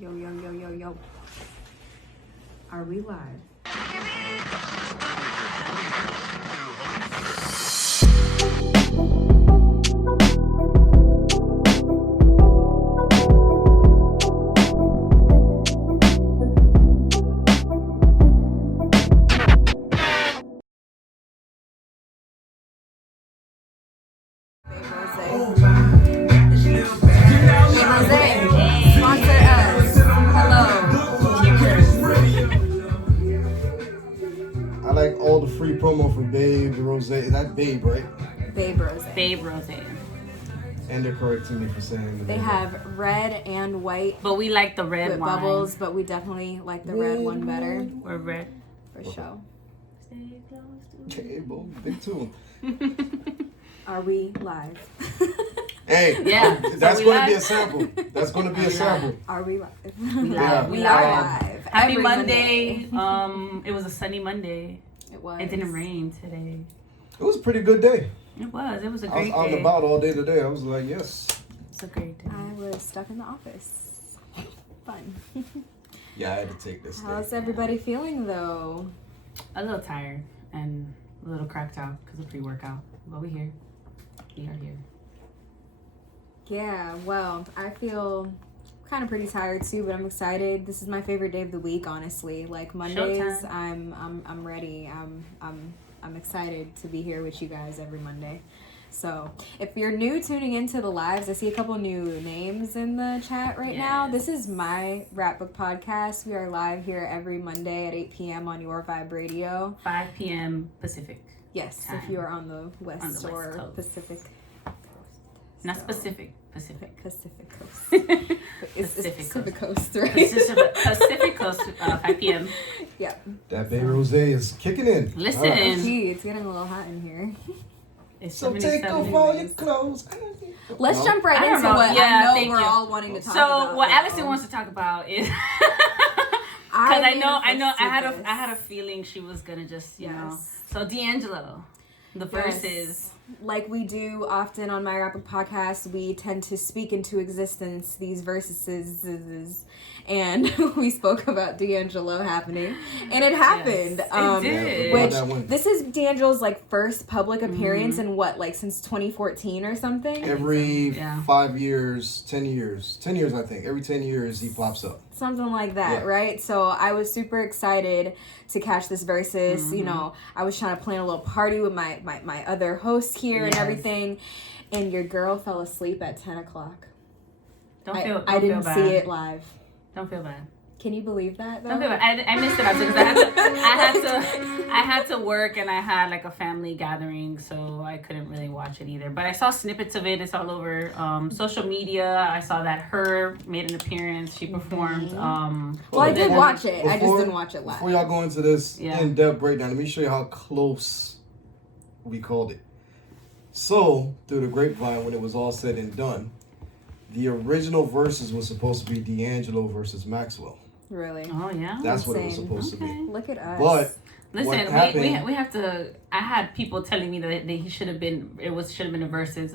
Yo, yo, yo, yo, yo. Are we live? I like all the free promo for Babe Rose. That's Babe, right? Babe Rose. Babe Rose. And they're correcting me for saying They have red and white. But we like the red with wine. Bubbles, but we definitely like the red one better. We're red. For sure. Hey, bro, big tune. Are we live? Hey, yeah. That's so going to be a sample. That's going to be a sample. Are we live? Yeah. We are live. Happy Every Monday. It was a sunny Monday. It was. It didn't rain today. It was a pretty good day. It was. It was a I great was out day. and about all day today. I was like, yes. It's a great day. I was stuck in the office. Fun. Yeah, I had to take this How's day. everybody feeling though? A little tired and a little cracked out because of pre-workout. But we're here. We are here. Yeah, well, I feel kind of pretty tired too, but I'm excited. This is my favorite day of the week, honestly. Like Mondays, Showtime. I'm ready. I'm excited to be here with you guys every Monday. So, if you're new tuning into the lives, I see a couple new names in the chat right now. This is my Rapbook podcast. We are live here every Monday at 8 p.m. on Your Vibe Radio. 5 p.m. Pacific. Yes, time. if you are on the West On the West or Coast. Pacific Coast. Not So- specific. Pacific. Pacific Coast. Pacific It's Pacific Coast, right? Pacific Coast, 5 p.m. Yep. That Babe Rose is kicking in. Listen. All right. Gee, it's getting a little hot in here. It's So take 77 off all your degrees. clothes. Let's No? jump right I don't into know. what Yeah, I know thank we're you. all wanting to talk So about. what though. Allison wants to talk about is because I had a feeling she was gonna just you know. Yes. So D'Angelo, the Yes. verses. Like we do often on my Rapbook podcast, we tend to speak into existence these verses, and we spoke about D'Angelo happening, and it happened. Yes, it did. Which That one. this is D'Angelo's like first public appearance in what, like since 2014 or something. Every Yeah. 5 years, 10 years. 10 years, I think. Every 10 years, he pops up. Something like that, Yeah. right? So I was super excited to catch this versus. You know, I was trying to plan a little party with my other hosts here and Yes. everything, and your girl fell asleep at 10 o'clock. Don't didn't feel see bad. it live. Don't feel bad. Can you believe that though? Don't feel bad. I missed it out because I had to work and I had like a family gathering, so I couldn't really watch it either. But I saw snippets of it. It's all over social media. I saw that Her made an appearance. She performed. Well, I did Before- watch it. I just before- didn't watch it live. Before y'all go into this Yeah. in-depth breakdown, let me show you how close we called it. So, through the grapevine, when it was all said and done, the original verses was supposed to be D'Angelo versus Maxwell. Really? Oh yeah. That's what it was Insane. supposed to Okay. be. Look at us. But Listen, what happened? we have to. I had people telling me that he should have been. Should have been a versus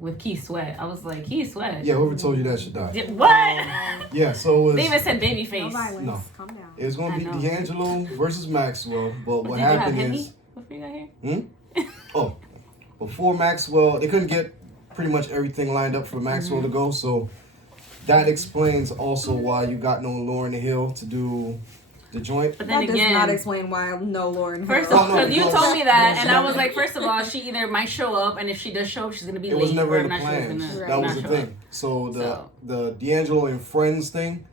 with Keith Sweat. I was like, Keith Sweat. Yeah, whoever told you that should die. What? Yeah, so it They even was, said no babyface. violence. No. Calm down. it was going to I be know. D'Angelo versus Maxwell. But what Did you have happened Henny? is, What you got here? oh, before Maxwell, they couldn't get pretty much everything lined up for Maxwell to go. So that explains also why you got no Lauryn Hill to do the joint. But then That again, does not explain why no Lauren first Hill. of all, Oh, no, because you because- told me that, and I because- was like, first of all, she either might show up, and if she does show up, she's gonna be It late. was never or in the not sure she's plans. gonna That was not the show thing. up. So the D'Angelo and Friends thing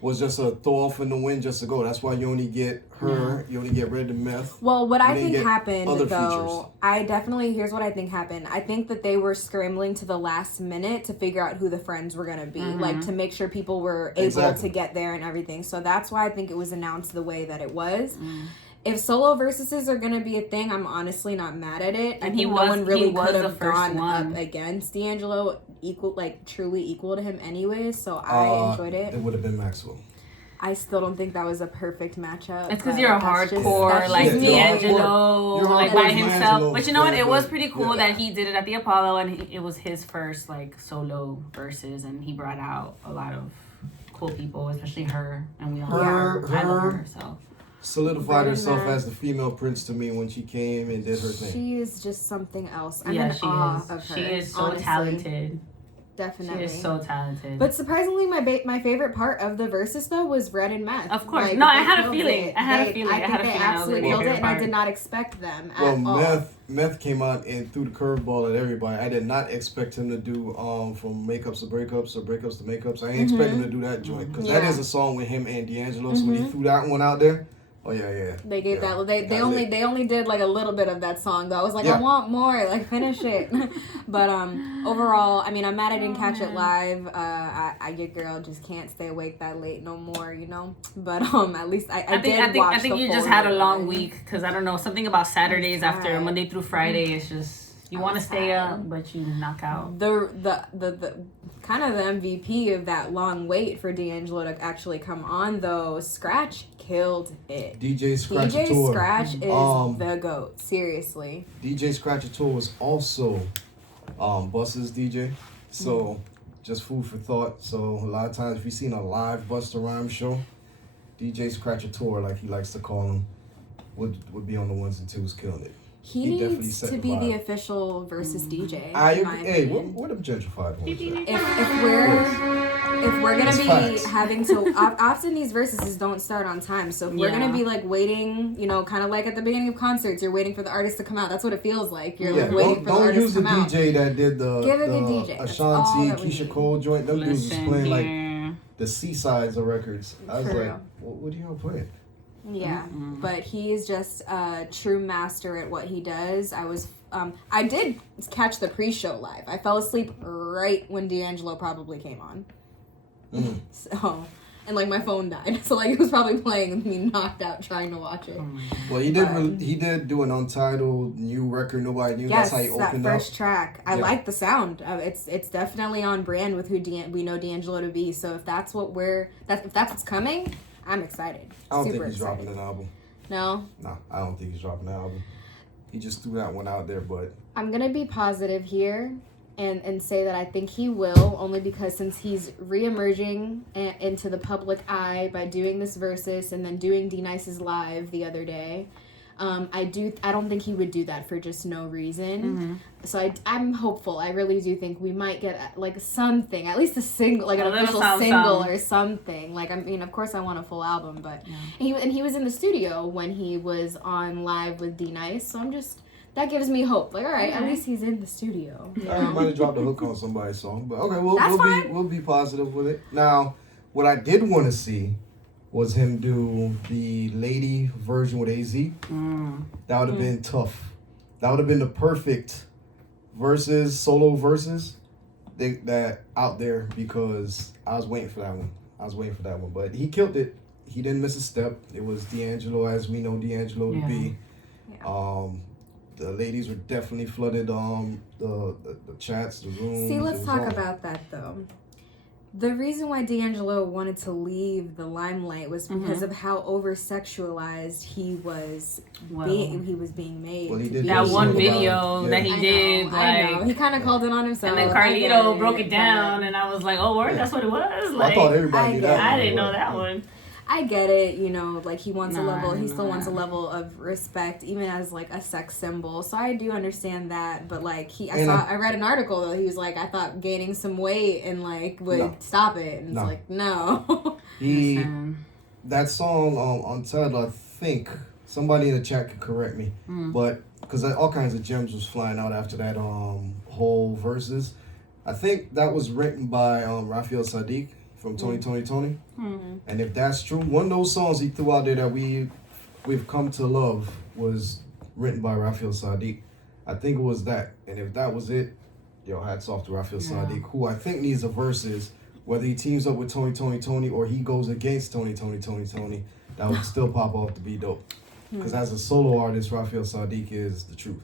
was just a throw off in the wind just to go. That's why you only get her, you only get Red the Meth. Well, what You I didn't think get happened other though, here's what I think happened. I think that they were scrambling to the last minute to figure out who the friends were going to be, like to make sure people were able Exactly. to get there and everything. So that's why I think it was announced the way that it was. If solo versuses are going to be a thing, I'm honestly not mad at it. I And think he no was- one he really was could the have first gone one. up against D'Angelo, truly equal to him anyways. So I enjoyed it. It would have been Maxwell. I still don't think that was a perfect matchup. It's because you're a hardcore, that's like just me. D'Angelo, You're like hardcore by as himself. D'Angelo, But you know what? It was but- pretty cool yeah. that he did it at the Apollo, and it was his first like solo verses, and he brought out a lot of cool people, especially her, and we all I love her. So solidified herself Brenda. as the female Prince to me when she came and did her thing. She is just something else. I'm yeah, in she awe is. of her. She is so honestly. talented. Definitely. She is so talented. But surprisingly, my favorite part of the verses though was Red and Meth. Of course. Like, No, I they had a killed feeling. it. I had a They- feeling. I I had think a they feeling that was absolutely my killed it, favorite and I part. did not expect them at Well, all. Meth came out and threw the curveball at everybody. I did not expect him to do from makeups to breakups or breakups to makeups. I ain't expect him to do that joint because that Yeah. is a song with him and D'Angelo. So when he threw that one out there, oh yeah. They gave yeah, that. They got only lit. they only did like a little bit of that song though. I was like, Yeah. I want more. Like finish it. But overall, I mean, I'm mad I didn't catch it live. Your girl just can't stay awake that late no more. You know. But at least I did watch. I think the you full just had a year. long week because I don't know, something about Saturdays after Right. Monday through Friday. It's just you want to stay tired. up, but you knock out. The kind of the MVP of that long wait for D'Angelo to actually come on though, Scratch killed it. DJ Scratch DJ Tour. Scratch is the GOAT, seriously. DJ Scratch Tour was also Bus's DJ. So just food for thought. So a lot of times if you've seen a live Busta Rhymes show, DJ Scratch Tour, like he likes to call him, would be on the ones and twos killing it. He definitely needs set to the be the vibe. official versus DJ. I in my hey, opinion. what them gentrified ones? at? If we're gonna It's be facts. having to often these verses don't start on time, so if we're gonna be like waiting, you know, kind of like at the beginning of concerts, you're waiting for the artist to come out. That's what it feels like. You're like waiting for the don't artist use to the come out. DJ that did the Give a good DJ. That's all Ashanti, that we Keisha need. Cole joint. Them dudes was Listen playing like here. the C-sides of records. I was For like, real. what are y'all playing? Yeah, but he's just a true master at what he does. I did catch the pre-show live. I fell asleep right when D'Angelo probably came on. So, and like my phone died, so like it was probably playing and me knocked out trying to watch it. Well, he did do an untitled new record. Nobody knew. Yes, That's how he that opened first up. track. I Yeah. like the sound. It's definitely on brand with who we know D'Angelo to be. So if that's what if that's what's coming, I'm excited. I don't Super think he's excited. dropping an album. No, No, I don't think he's dropping an album. He just threw that one out there, but I'm gonna be positive here and say that I think he will, only because since he's re-emerging into the public eye by doing this versus and then doing D-Nice's live the other day, I don't think he would do that for just no reason. So I'm hopeful. I really do think we might get like something, at least a single, like an official single or something. Like, I mean, of course I want a full album, but he was in the studio when he was on live with D-Nice, so that gives me hope. Like, all right, at least he's in the studio. You I know? might have dropped a hook on somebody's song. But okay, That's we'll be positive with it. Now, what I did want to see was him do the lady version with AZ. That would have been tough. That would have been the perfect solo verses that out there, because I was waiting for that one. But he killed it. He didn't miss a step. It was D'Angelo as we know D'Angelo to be. Yeah. The ladies were definitely flooded the chats, the rooms. See, let's It was talk on. about that though. The reason why D'Angelo wanted to leave the limelight was because of how over-sexualized he was being made. Well, he to did be. That Yeah. one Yeah. video that he did, I know. like, He kind of called it on himself. and then I get Carlito it, broke it down, but and I was like, oh, word, that's what it was. Like, I thought everybody knew that. I one, didn't know but- that one. I get it, you know, like he wants a No, level, I he didn't still know wants a that. level of respect, even as like a sex symbol. So I do understand that, but like I read an article though. He was like, I thought gaining some weight and like would stop it, and it's No. like no. That song Untitled, I think somebody in the chat could correct me, but because all kinds of gems was flying out after that whole verses. I think that was written by Raphael Sadiq from Tony. And if that's true, one of those songs he threw out there that we've come to love was written by Raphael Sadiq. I think it was that. And if that was it, yo, hats off to Raphael Sadiq, who I think needs a verses, whether he teams up with Tony or he goes against Tony, that would still pop off to be dope. Because as a solo artist, Raphael Sadiq is the truth.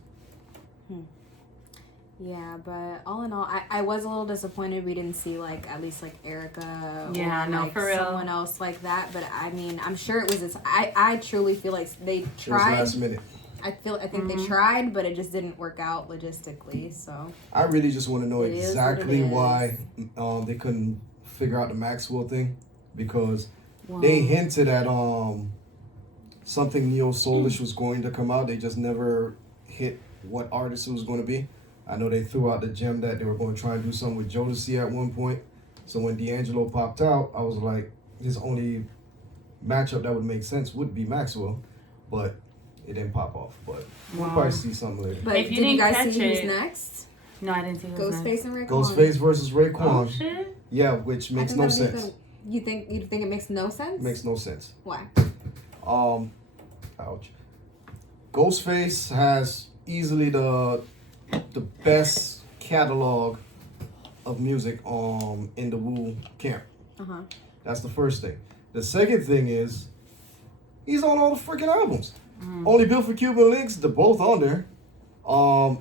Yeah, but all in all, I was a little disappointed we didn't see like at least like Erica Yeah, or no, like for real. someone else like that. But I mean, I'm sure it was this. I truly feel like they It was tried. last minute. I think they tried, but it just didn't work out logistically. So I really just want to know It is exactly what it why they couldn't figure out the Maxwell thing, because Wow. they hinted at something neo soulish was going to come out. They just never hit what artist it was going to be. I know they threw out the gem that they were going to try and do something with Jodeci at one point. So when D'Angelo popped out, I was like, his only matchup that would make sense would be Maxwell, but it didn't pop off. But we'll probably see something later. But If you did you didn't guys catch see who's it- next? No, I didn't see who was next. Ghostface and Raekwon. Ghostface versus Raekwon. Oh shit. Yeah, which I makes think no that'd be sense. good. You think it makes no sense? Makes no sense. Why? Ouch. Ghostface has easily the best catalog of music in the Wu camp. Uh-huh. That's the first thing. The second thing is he's on all the freaking albums. Only Built for Cuban Links, they're both on there.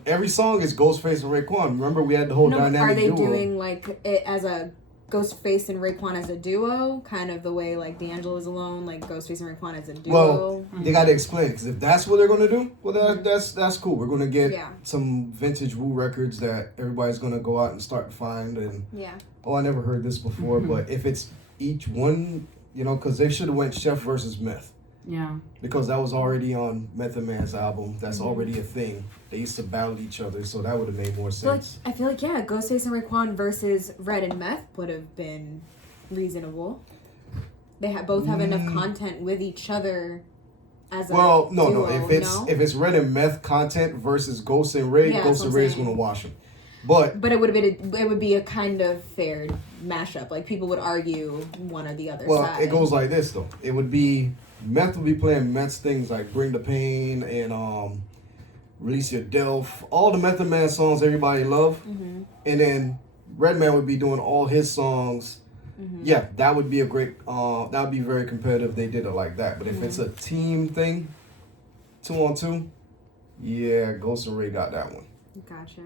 Every song is Ghostface and Raekwon. Remember we had the whole No, dynamic are they duo. doing like it as a Ghostface and Raekwon as a duo, kind of the way like D'Angelo is alone, like Ghostface and Raekwon as a duo? Well, they got to explain it, because if that's what they're gonna do, well, that's cool. We're gonna get Yeah. some vintage Wu records that everybody's gonna go out and start to find. And Yeah. I never heard this before, but if it's each one, because they should have went Chef versus Meth, Yeah. because that was already on Method Man's album. That's Mm-hmm. already a thing. They used to battle each other, so that would have made more sense. I feel like Ghostface and Raekwon versus Red and Meth would have been reasonable. They both have enough content with each other as a Well, no. duo, If it's Red and Meth content versus Ghost and Ray, Yeah, Ghost that's and what I'm Ray is saying. gonna wash them. But But it would be a kind of fair mashup. Like people would argue one or the other side. it goes like this though. It would be Meth would be playing Meth's things like Bring the Pain and Release Your Delph, all the Method Man songs everybody love, and then Redman would be doing all his songs. Yeah, that would be a great. That would be very competitive. If they did it like that. But if it's a team thing, 2-on-2, yeah, Ghost and Ray got that one. Gotcha.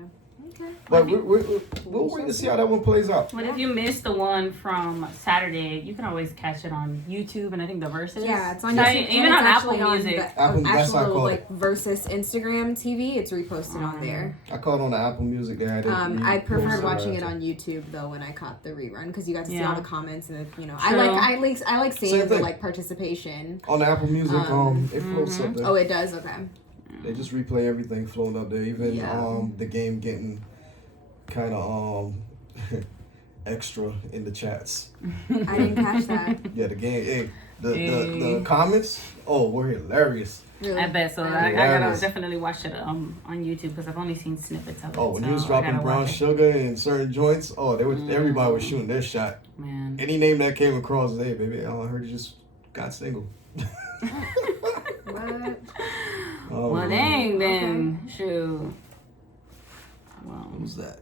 Okay. But we'll wait to see how that one plays out. But if you missed the one from Saturday, you can always catch it on YouTube, and I think the Verzuz. Yeah, it's on So, YouTube. even and on it's Apple actually Music. the Apple- that's how I actual call like Verzuz Instagram TV. It's reposted on there. I caught on the Apple Music. They had it I preferred reposted watching right it after. on YouTube though when I caught the rerun because you got to see Yeah. all the comments and True. I like seeing Same the thing. like participation. On the Apple Music. It floats up there. Oh, it does. Okay. They just replay everything floating up there. Even Yeah. the game getting kind of extra in the chats. I didn't catch that. Yeah, the game. Hey, the comments. Oh, were hilarious. Really. I bet so. I gotta definitely watch it on YouTube because I've only seen snippets of it. Oh, when he so was I dropping gotta brown watch it. sugar in certain joints. Oh, everybody was shooting their shot. Man. Any name that came across, hey baby, I heard you just got single. What? Oh, Well, dang then. Shoot. Well. Who's that?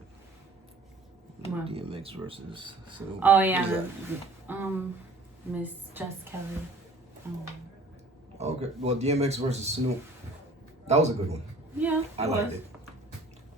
What? DMX versus. So, Oh yeah. who's Miss Jess Kelly. that? Okay, well, DMX versus Snoop. That was a good one. Yeah. I liked it.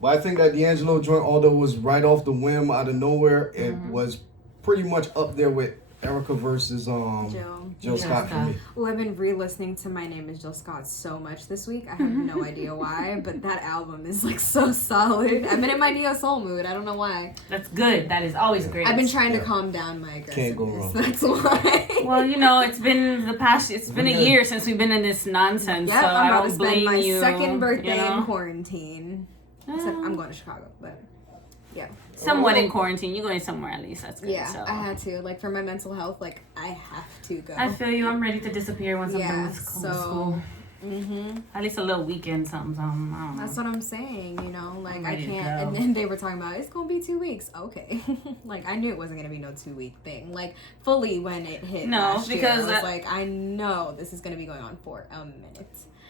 But I think that D'Angelo joint, although it was right off the whim, out of nowhere, it was pretty much up there with Erica versus Jill Scott for me. Oh, I've been re-listening to My Name Is Jill Scott so much this week. I have no idea why, but that album is like so solid. I've been in my neo soul mood. I don't know why. That's good. That is always great. I've been trying to Yeah. calm down my aggressiveness. Can't go wrong. That's why. Well, it's been a year since we've been in this nonsense, Yeah, so I'm I about don't to spend blame my you. second birthday you know? in quarantine. Except I'm going to Chicago, but yeah. Somewhat in quarantine. You're going somewhere at least. That's good. Yeah, so. I had to. Like for my mental health, like I have to go. I feel you. I'm ready to disappear once I'm done Yeah, with school. so At least a little weekend, something. I don't know. that's what I'm saying, like I'm I ready to can't. go. And then they were talking about it's gonna be 2 weeks. Okay, like I knew it wasn't gonna be no 2-week thing. Like fully when it hit. No, last year, because I was like, I know this is gonna be going on for a minute.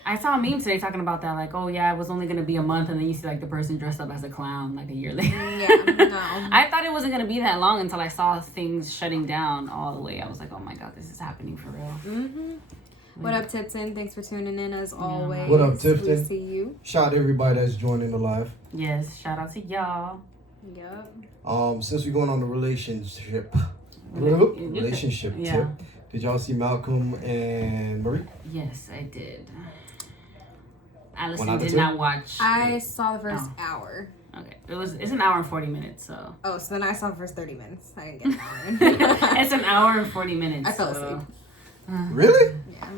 I saw a meme today talking about that, like, oh yeah, it was only gonna be a month, and then you see like the person dressed up as a clown like a year later. Yeah, no. I thought it wasn't gonna be that long until I saw things shutting down all the way. I was like, oh my god, this is happening for real. What up, Tipton? Thanks for tuning in as always. What up, Tipton? We see you. Shout out to everybody that's joining the live. Yes, shout out to y'all. Yep. Since we're going on the relationship Yeah. tip, did y'all see Malcolm and Marie? Yes, I did. One Allison out of did two? not watch. I saw the first hour. Okay, it's an hour and 40 minutes, so. Oh, so then I saw the first 30 minutes. I didn't get an hour. It's an hour and 40 minutes. I fell so. asleep. Really? Yeah,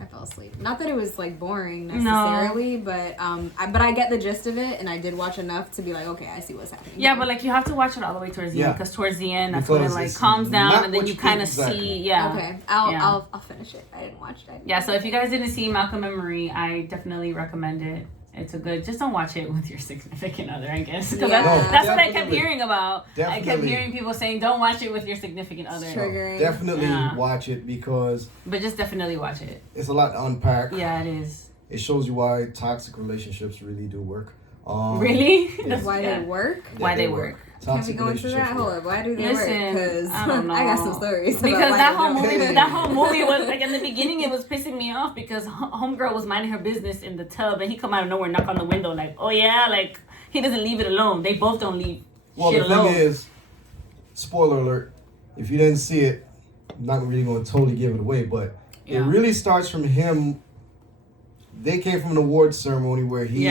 I fell asleep. Not that it was like boring necessarily, but I get the gist of it, and I did watch enough to be like, okay, I see what's happening. Yeah, but like you have to watch it all the way towards the end, because towards the end that's when it Because like it's calms down, not and then what you you kind of think exactly. see. Yeah. Okay, Yeah. I'll finish it. I didn't watch it. Yeah. So if you guys didn't see Malcolm and Marie, I definitely recommend it. It's a good. Just don't watch it with your significant other, I guess, because Yeah. that's what I kept Definitely. hearing about. I kept Definitely. hearing people saying, "Don't watch it with your significant other." It's triggering. Definitely Yeah. watch it because But just definitely watch it. it's a lot to unpack. Yeah, it is. It shows you why toxic relationships really do work. Really? Yes. Why Yeah. they work? Why they work. Can't be Toxic going through that. relationships Hold work. up. Why do they Listen, work? Because I don't know. I got some stories. about Because why that they whole work. movie, that whole movie was like in the beginning, it was pissing me off because homegirl was minding her business in the tub, and he come out of nowhere, knock on the window, like, oh yeah, like he doesn't leave it alone. They both don't leave Well, shit the alone. thing is, spoiler alert, if you didn't see it, I'm not really going to totally give it away, but it Yeah. really starts from him. They came from an award ceremony where he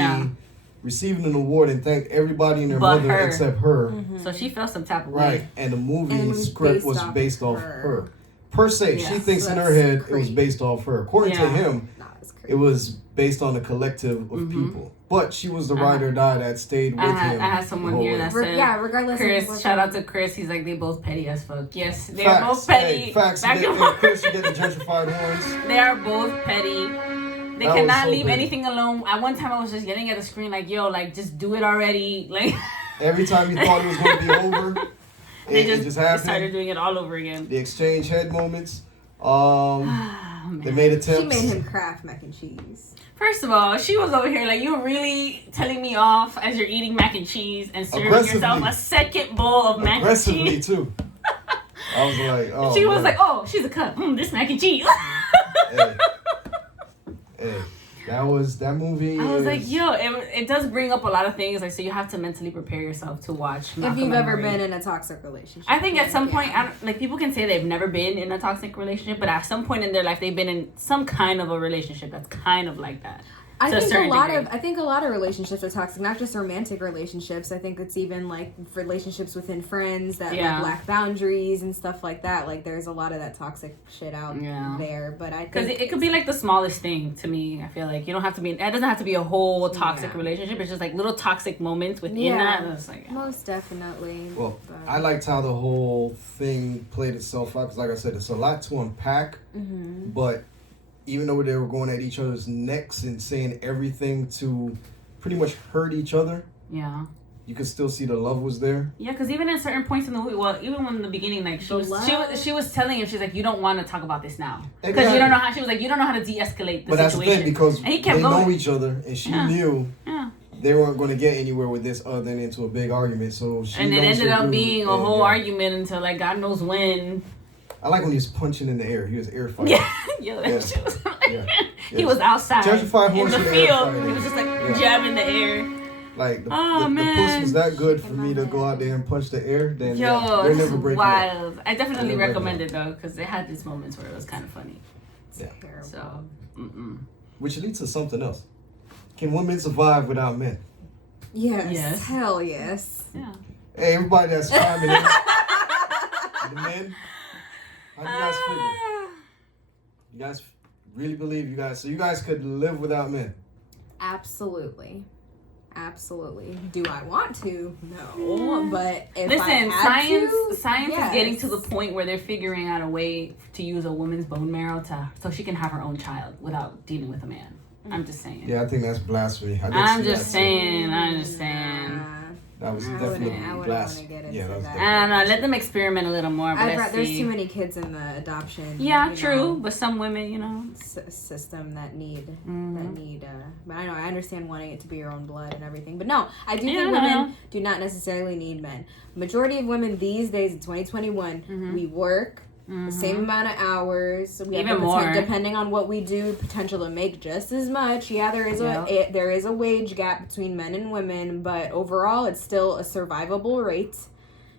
received an award and thanked everybody and their But mother her. except her. So she felt some type of way. Right, and the movie And it was script was based off her. Per se, she Yes, thinks in her that's head it was crazy. based off her. According to Yeah. him, Nah, it's crazy. it was based on a collective of people. But she was the ride or die that stayed with I him. had someone the whole here way. that said, Yeah, regardless of Chris, what shout they- out to Chris. He's like, they both petty as fuck. Yes, they're Facts. both petty. Hey, facts. Back You and get, forth. Chris, you get the gentrified horns. They are both petty. They That cannot was so leave good. anything alone. At one time, I was just yelling at the screen like, "Yo, like, just do it already!" Like, Every time you thought it was going to be over, they it just started happened. doing it all over again. The exchange head moments. Oh, They man. made attempts. She made him craft mac and cheese. First of all, she was over here like, "You're really telling me off as you're eating mac and cheese and serving Aggressively. yourself a second bowl of mac and Aggressively, cheese." too. I was like, oh. She was man. like, "Oh, she's a cunt. This mac and cheese." Hey, that movie. I was like, is- yo, it does bring up a lot of things. Like, so you have to mentally prepare yourself to watch. If Malcolm you've and ever Marie. been in a toxic relationship. I think at some point, Yeah. like people can say they've never been in a toxic relationship, but at some point in their life, they've been in some kind of a relationship that's kind of like that. I to a think certain degree. I think a lot of relationships are toxic, not just romantic relationships. I think it's even like relationships within friends that Yeah. like lack boundaries and stuff like that. Like there's a lot of that toxic shit out Yeah. there. But I Because think it could be like the smallest thing to me. I feel like you don't have to be. It doesn't have to be a whole toxic Yeah. relationship. It's just like little toxic moments within Yeah. that. And it's like, most definitely. Well, but- I liked how the whole thing played itself out because, like I said, it's a lot to unpack. Mhm. But even though they were going at each other's necks and saying everything to pretty much hurt each other, yeah. you could still see the love was there. Yeah, because even at certain points in the movie, well, even when in the beginning, like The love. she was telling him, she's like, you don't want to talk about this now because Exactly. you don't know how. She was like, you don't know how to de-escalate the But that's the situation. thing because And he kept they going. know each other, and she Yeah. knew Yeah. they weren't going to get anywhere with this other than into a big argument. So she And it knows ended her up dude, being a and, whole yeah. argument until like God knows when. I like when he was punching in the air. He was air fighting. Yeah, yo, that Yeah. shit was like, Yeah. he was outside Gentrified in horse the with air field. fighting. He was just like Yeah. jabbing the air. Like the, Oh, the man. puss was that good for me to go out there and punch the air. Then Yo, yeah, they're this never is breaking up. wild. I definitely They're never recommend breaking it though because it had these moments where it was kind of funny. Yeah. Terrible. So, Which leads to something else. Can women survive without men? Yes. Yes. Hell yes. yeah. Hey, everybody that's chiming in. The men. How do you guys feel? You guys really believe so you guys could live without men? Absolutely. Absolutely. Do I want to? No. But if I Listen, had to, science yes. is getting to the point where they're figuring out a way to use a woman's bone marrow so she can have her own child without dealing with a man. I'm just saying. Yeah, I think that's blasphemy. I did I'm see just that, too. saying. I'm just saying. That was I definitely wouldn't wanna blasphemy. get into Yeah, that was that. definitely I don't know. Let them experiment a little more. But let's There's see. too many kids in the adoption. Yeah, true. But some women, System that need Mhm. but I know I understand wanting it to be your own blood and everything, but no, I do Yeah, think no. women do not necessarily need men. Majority of women these days in 2021 Mhm. we work, the same amount of hours, we have Even the more, depending on what we do, potential to make just as much. Yeah, there is a wage gap between men and women, but overall, it's still a survivable rate.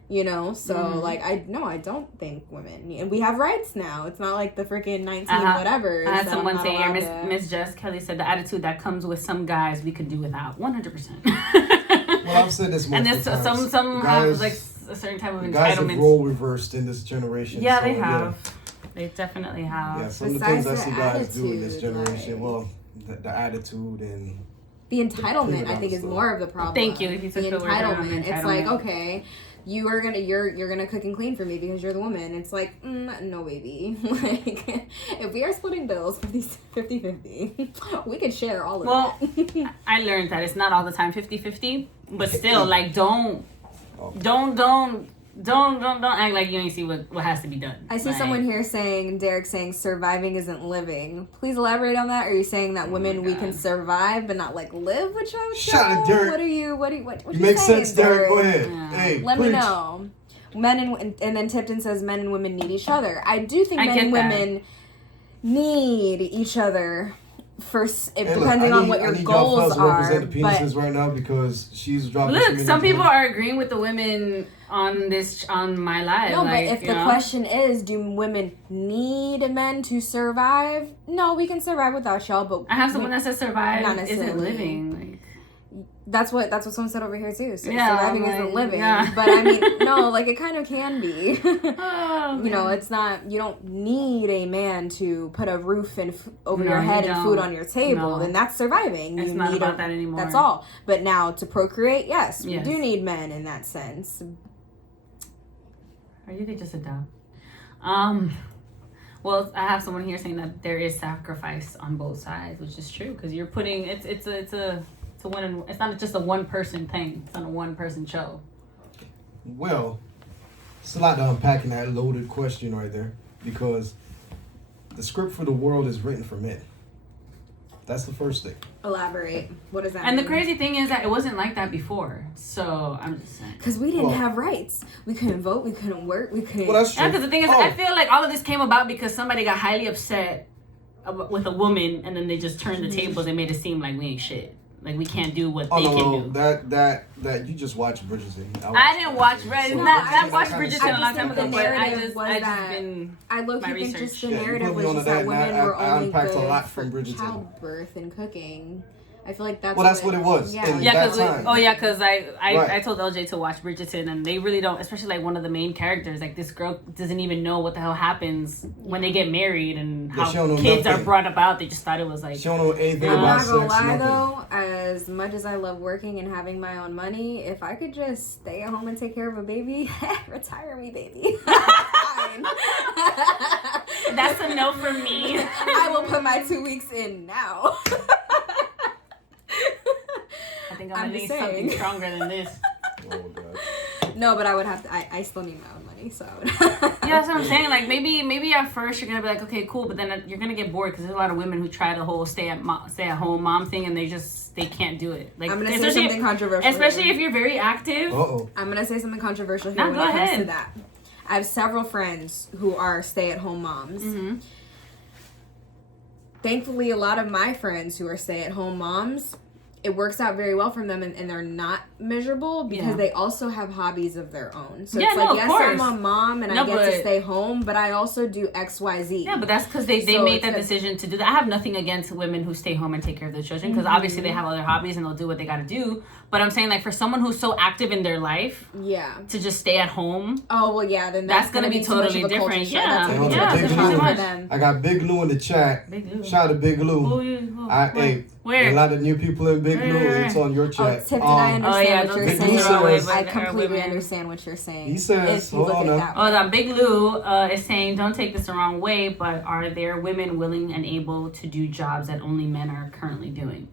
You know, so like I don't think women, and we have rights now. It's not like the freaking 19 whatever. I had someone say here, Miss Jess Kelly said the attitude that comes with some guys we could do without 100%. Well, I've said this multiple times. And some guys, have like a certain type of entitlement. Guys have role reversed in this generation. Yeah, so, they have. Yeah. They definitely have. Yeah, some of the things I see guys do in this generation. Well, the attitude and the entitlement, I think, is more of the problem. Thank you. The entitlement. It's like, okay, you're gonna cook and clean for me because you're the woman. It's like, no, baby. Like, if we are splitting bills 50-50, we could share all of that. Well, I learned that it's not all the time 50-50, but still, like, don't act like you ain't see what has to be done. I see someone here Derek saying surviving isn't living. Please elaborate on that. Are you saying that women we can survive but not like live with y'all? Shut it, Derek. What you makes saying, sense, Derek. Go ahead. Yeah. Hey, let me know. Men and then Tipton says men and women need each other. I do think men and women need each other. Depending on what your goals are. Represent the penises right now because she's dropping. Look, some people are agreeing with the women on my live. No, but if the question is, do women need men to survive? No, we can survive without y'all. But I have someone that says survive isn't living. Like, that's what someone said over here too. So yeah, surviving isn't living. Yeah. But I mean, no, like it kind of can be. Oh, you know, it's not. You don't need a man to put a roof over your head and food on your table. Then that's surviving. It's not about that anymore. That's all. But now to procreate, yes, we do need men in that sense. Or you could just adopt. Well, I have someone here saying that there is sacrifice on both sides, which is true because you're putting it's not just a one person thing. It's not a one person show. Well, it's a lot to unpack in that loaded question right there because the script for the world is written for men. That's the first thing. Elaborate. What does that mean? And the crazy thing is that it wasn't like that before. So I'm just saying. Because we didn't have rights. We couldn't vote. We couldn't work. We couldn't. Well, that's true. Yeah, because the thing is, I feel like all of this came about because somebody got highly upset with a woman, and then they just turned the tables and made it seem like we ain't shit. Like we can't do what they can do. That you just watched Bridgerton. I didn't watch Bridgerton. I watched Bridgerton a long time ago, but I think just the narrative was just that women were only good a lot from for Bridgerton. Childbirth and cooking. I feel like that's what it was. Yeah, because I told LJ to watch Bridgerton, and they really don't, especially like one of the main characters, like this girl doesn't even know what the hell happens when they get married and how kids are brought about. They just thought it was like. She don't know anything I'm about not gonna sex. lie though, as much as I love working and having my own money, if I could just stay at home and take care of a baby, retire me, baby. Fine. That's a no for me. I will put my 2 weeks in now. I think I'm gonna need something stronger than this. Oh God. No, but I would have to. I still need my own money, so. Yeah, that's what I'm saying. Like maybe at first you're gonna be like, okay, cool, but then you're gonna get bored because there's a lot of women who try the whole stay at home mom thing, and they can't do it. Like I'm gonna say something controversial. Especially if you're very active. I'm gonna say something controversial here when it comes to that. I have several friends who are stay-at-home moms. Mm-hmm. Thankfully, a lot of my friends who are stay-at-home moms, it works out very well for them, and they're not miserable because they also have hobbies of their own. So it's like, yes, I'm a mom and I get to stay home, but I also do XYZ. Yeah, but that's because they made that decision to do that. I have nothing against women who stay home and take care of their children because obviously they have other hobbies and they'll do what they got to do. But I'm saying, like, for someone who's so active in their life, to just stay at home. Oh well, yeah, then that's gonna be totally different. Yeah, I got Big Lou in the chat. Shout out to Big Lou. Where? A lot of new people in Big Lou. It's on your chat. Tipton, I understand what you're saying. I completely women. Understand what you're saying. He says, hold on. Big Lou is saying, don't take this the wrong way, but are there women willing and able to do jobs that only men are currently doing?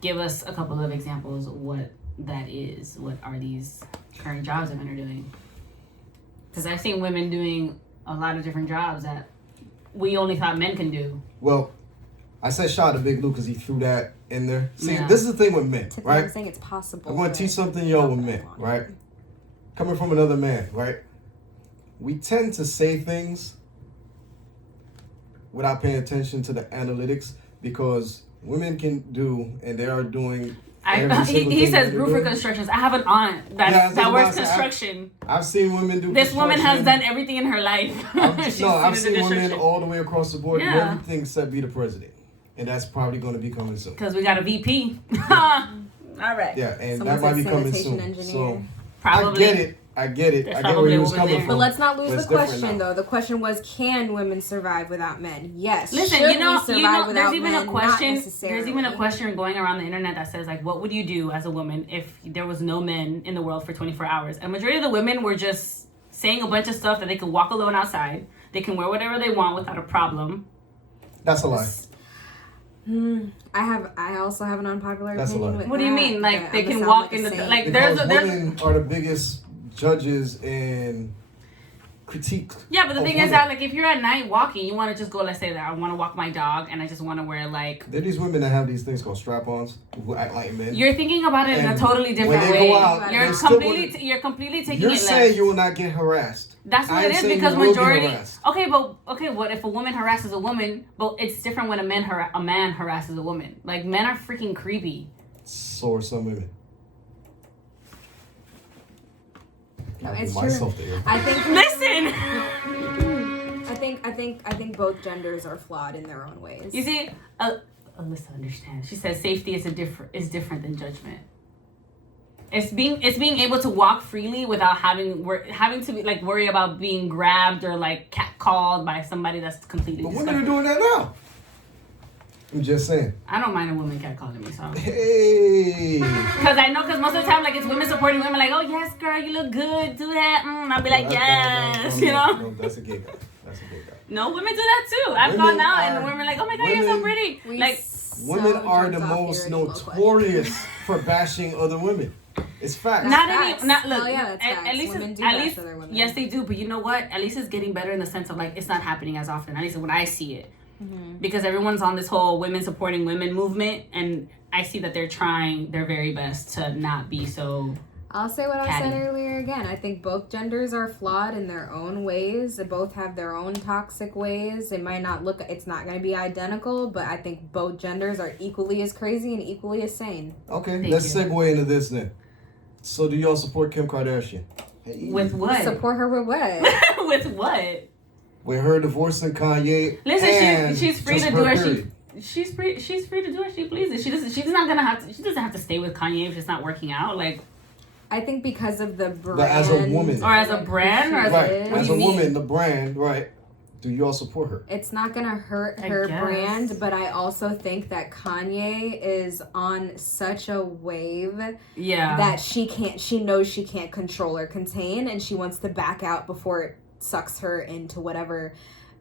Give us a couple of examples of what that is. What are these current jobs that men are doing? Because I've seen women doing a lot of different jobs that we only thought men can do. Well, I said shout out to Big Lou because he threw that in there. See, this is the thing with men, right? I'm saying it's possible. I'm going to teach something y'all with men, right? Coming from another man, right? We tend to say things without paying attention to the analytics, because women can do, and they are doing. He says roof reconstructions. I have an aunt that works construction. I've seen women do. This woman has done everything in her life. I've seen women all the way across the board do everything except be the president, and that's probably going to be coming soon. Because we got a VP. All right. Yeah, and that might be coming soon. Engineer. So probably. I get it. There's I get where he was coming from. But let's not lose the question, though. The question was, can women survive without men? Yes. Listen, Should we survive there's even men? a question. Not there's even a question going around the internet that says, like, what would you do as a woman if there was no men in the world for 24 hours? And majority of the women were just saying a bunch of stuff that they could walk alone outside. They can wear whatever they want without a problem. That's a lie. I also have an unpopular opinion. With what do you mean? Like they can walk in the like. Because women are the biggest judges in critique. Yeah, but the thing is that like if you're at night walking, you want to just go. Let's say that I want to walk my dog, and I just want to wear like. There are these women that have these things called strap-ons who act like men. You're thinking about it in a totally different way. You're completely taking it left. You're saying you will not get harassed. That's what it is because majority. Okay, what if a woman harasses a woman? But it's different when a man harasses a woman. Like men are freaking creepy. So are some women. No, it's true. I think. Listen. I think both genders are flawed in their own ways. You see, Alyssa understands. She says safety is different than judgment. It's being able to walk freely without having to be like worry about being grabbed or like catcalled by somebody that's completely. But women are doing that now. I'm just saying. I don't mind a woman catcalling me, so. Hey. Because most of the time, like it's women supporting women, like, oh yes, girl, you look good, do that. I'll be like, yes, you know. No, that's a gay guy. No, women do that too. I've gone out and women are like, oh my god, you're so pretty. Women are the most notorious for bashing other women. It's facts. At least other women. Yes, they do. But you know what? At least it's getting better in the sense of like it's not happening as often. At least when I see it, because everyone's on this whole women supporting women movement, and I see that they're trying their very best to not be so. I'll say what I said earlier again. I think both genders are flawed in their own ways. They both have their own toxic ways. It might not look, it's not going to be identical, but I think both genders are equally as crazy and equally as sane. Okay, let's segue into this then. So do y'all support Kim Kardashian? Hey. With what? Support her with what? With what? With her divorcing Kanye. Listen, she's free to do it. She's free to do what she pleases. She doesn't have to stay with Kanye if it's not working out. Like, I think because of the brand. But as a woman. Or as a brand? Or as a woman, the brand, right. Do you all support her? It's not going to hurt her brand, but I also think that Kanye is on such a wave that she knows she can't control or contain, and she wants to back out before it sucks her into whatever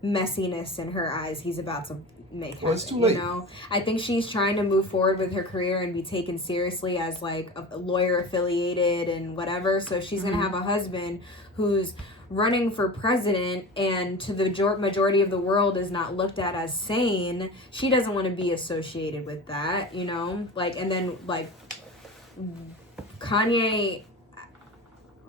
messiness in her eyes he's about to make happen. It's too late. You know? I think she's trying to move forward with her career and be taken seriously as like a lawyer affiliated and whatever. So she's going to have a husband who's running for president and to the majority of the world is not looked at as sane. She doesn't want to be associated with that, you know? Like, and then like Kanye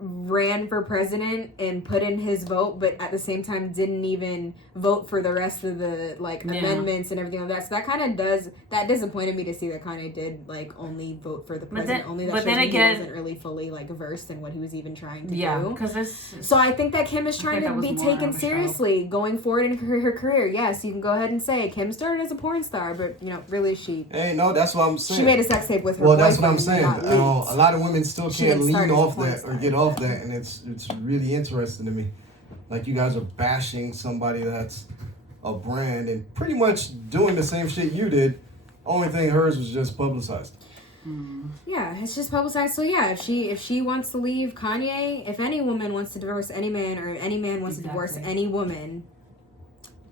ran for president and put in his vote, but at the same time didn't even vote for the rest of the like amendments and everything like that. So that kind of disappointed me to see that Kanye did like only vote for the president. He wasn't really fully like versed in what he was even trying to do. So I think that Kim is trying to be taken seriously going forward in her career. Yes, you can go ahead and say Kim started as a porn star, but you know, really that's what I'm saying. She made a sex tape with her. Well, that's what I'm saying. A lot of women still can't lean off that or get off that, and it's really interesting to me. Like you guys are bashing somebody that's a brand and pretty much doing the same shit you did. Only thing hers was just publicized. Yeah, it's just publicized. So yeah, if she wants to leave Kanye, if any woman wants to divorce any man or any man wants to divorce any woman,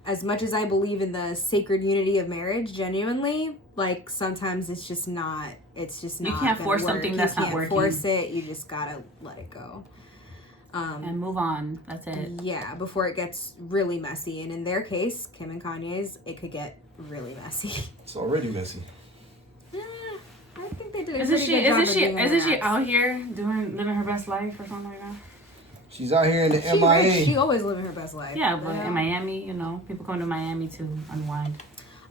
as much as I believe in the sacred unity of marriage, genuinely, like sometimes it's just not. You can't force something that's not working. You can't force it. You just gotta let it go. And move on. That's it. Yeah, before it gets really messy. And in their case, Kim and Kanye's, it could get really messy. It's already messy. Yeah, I think they did a Isn't she out here living her best life or something like that? She's out here in the She MIA. rich. She always living her best life. Yeah, but in Miami, you know, people come to Miami to unwind.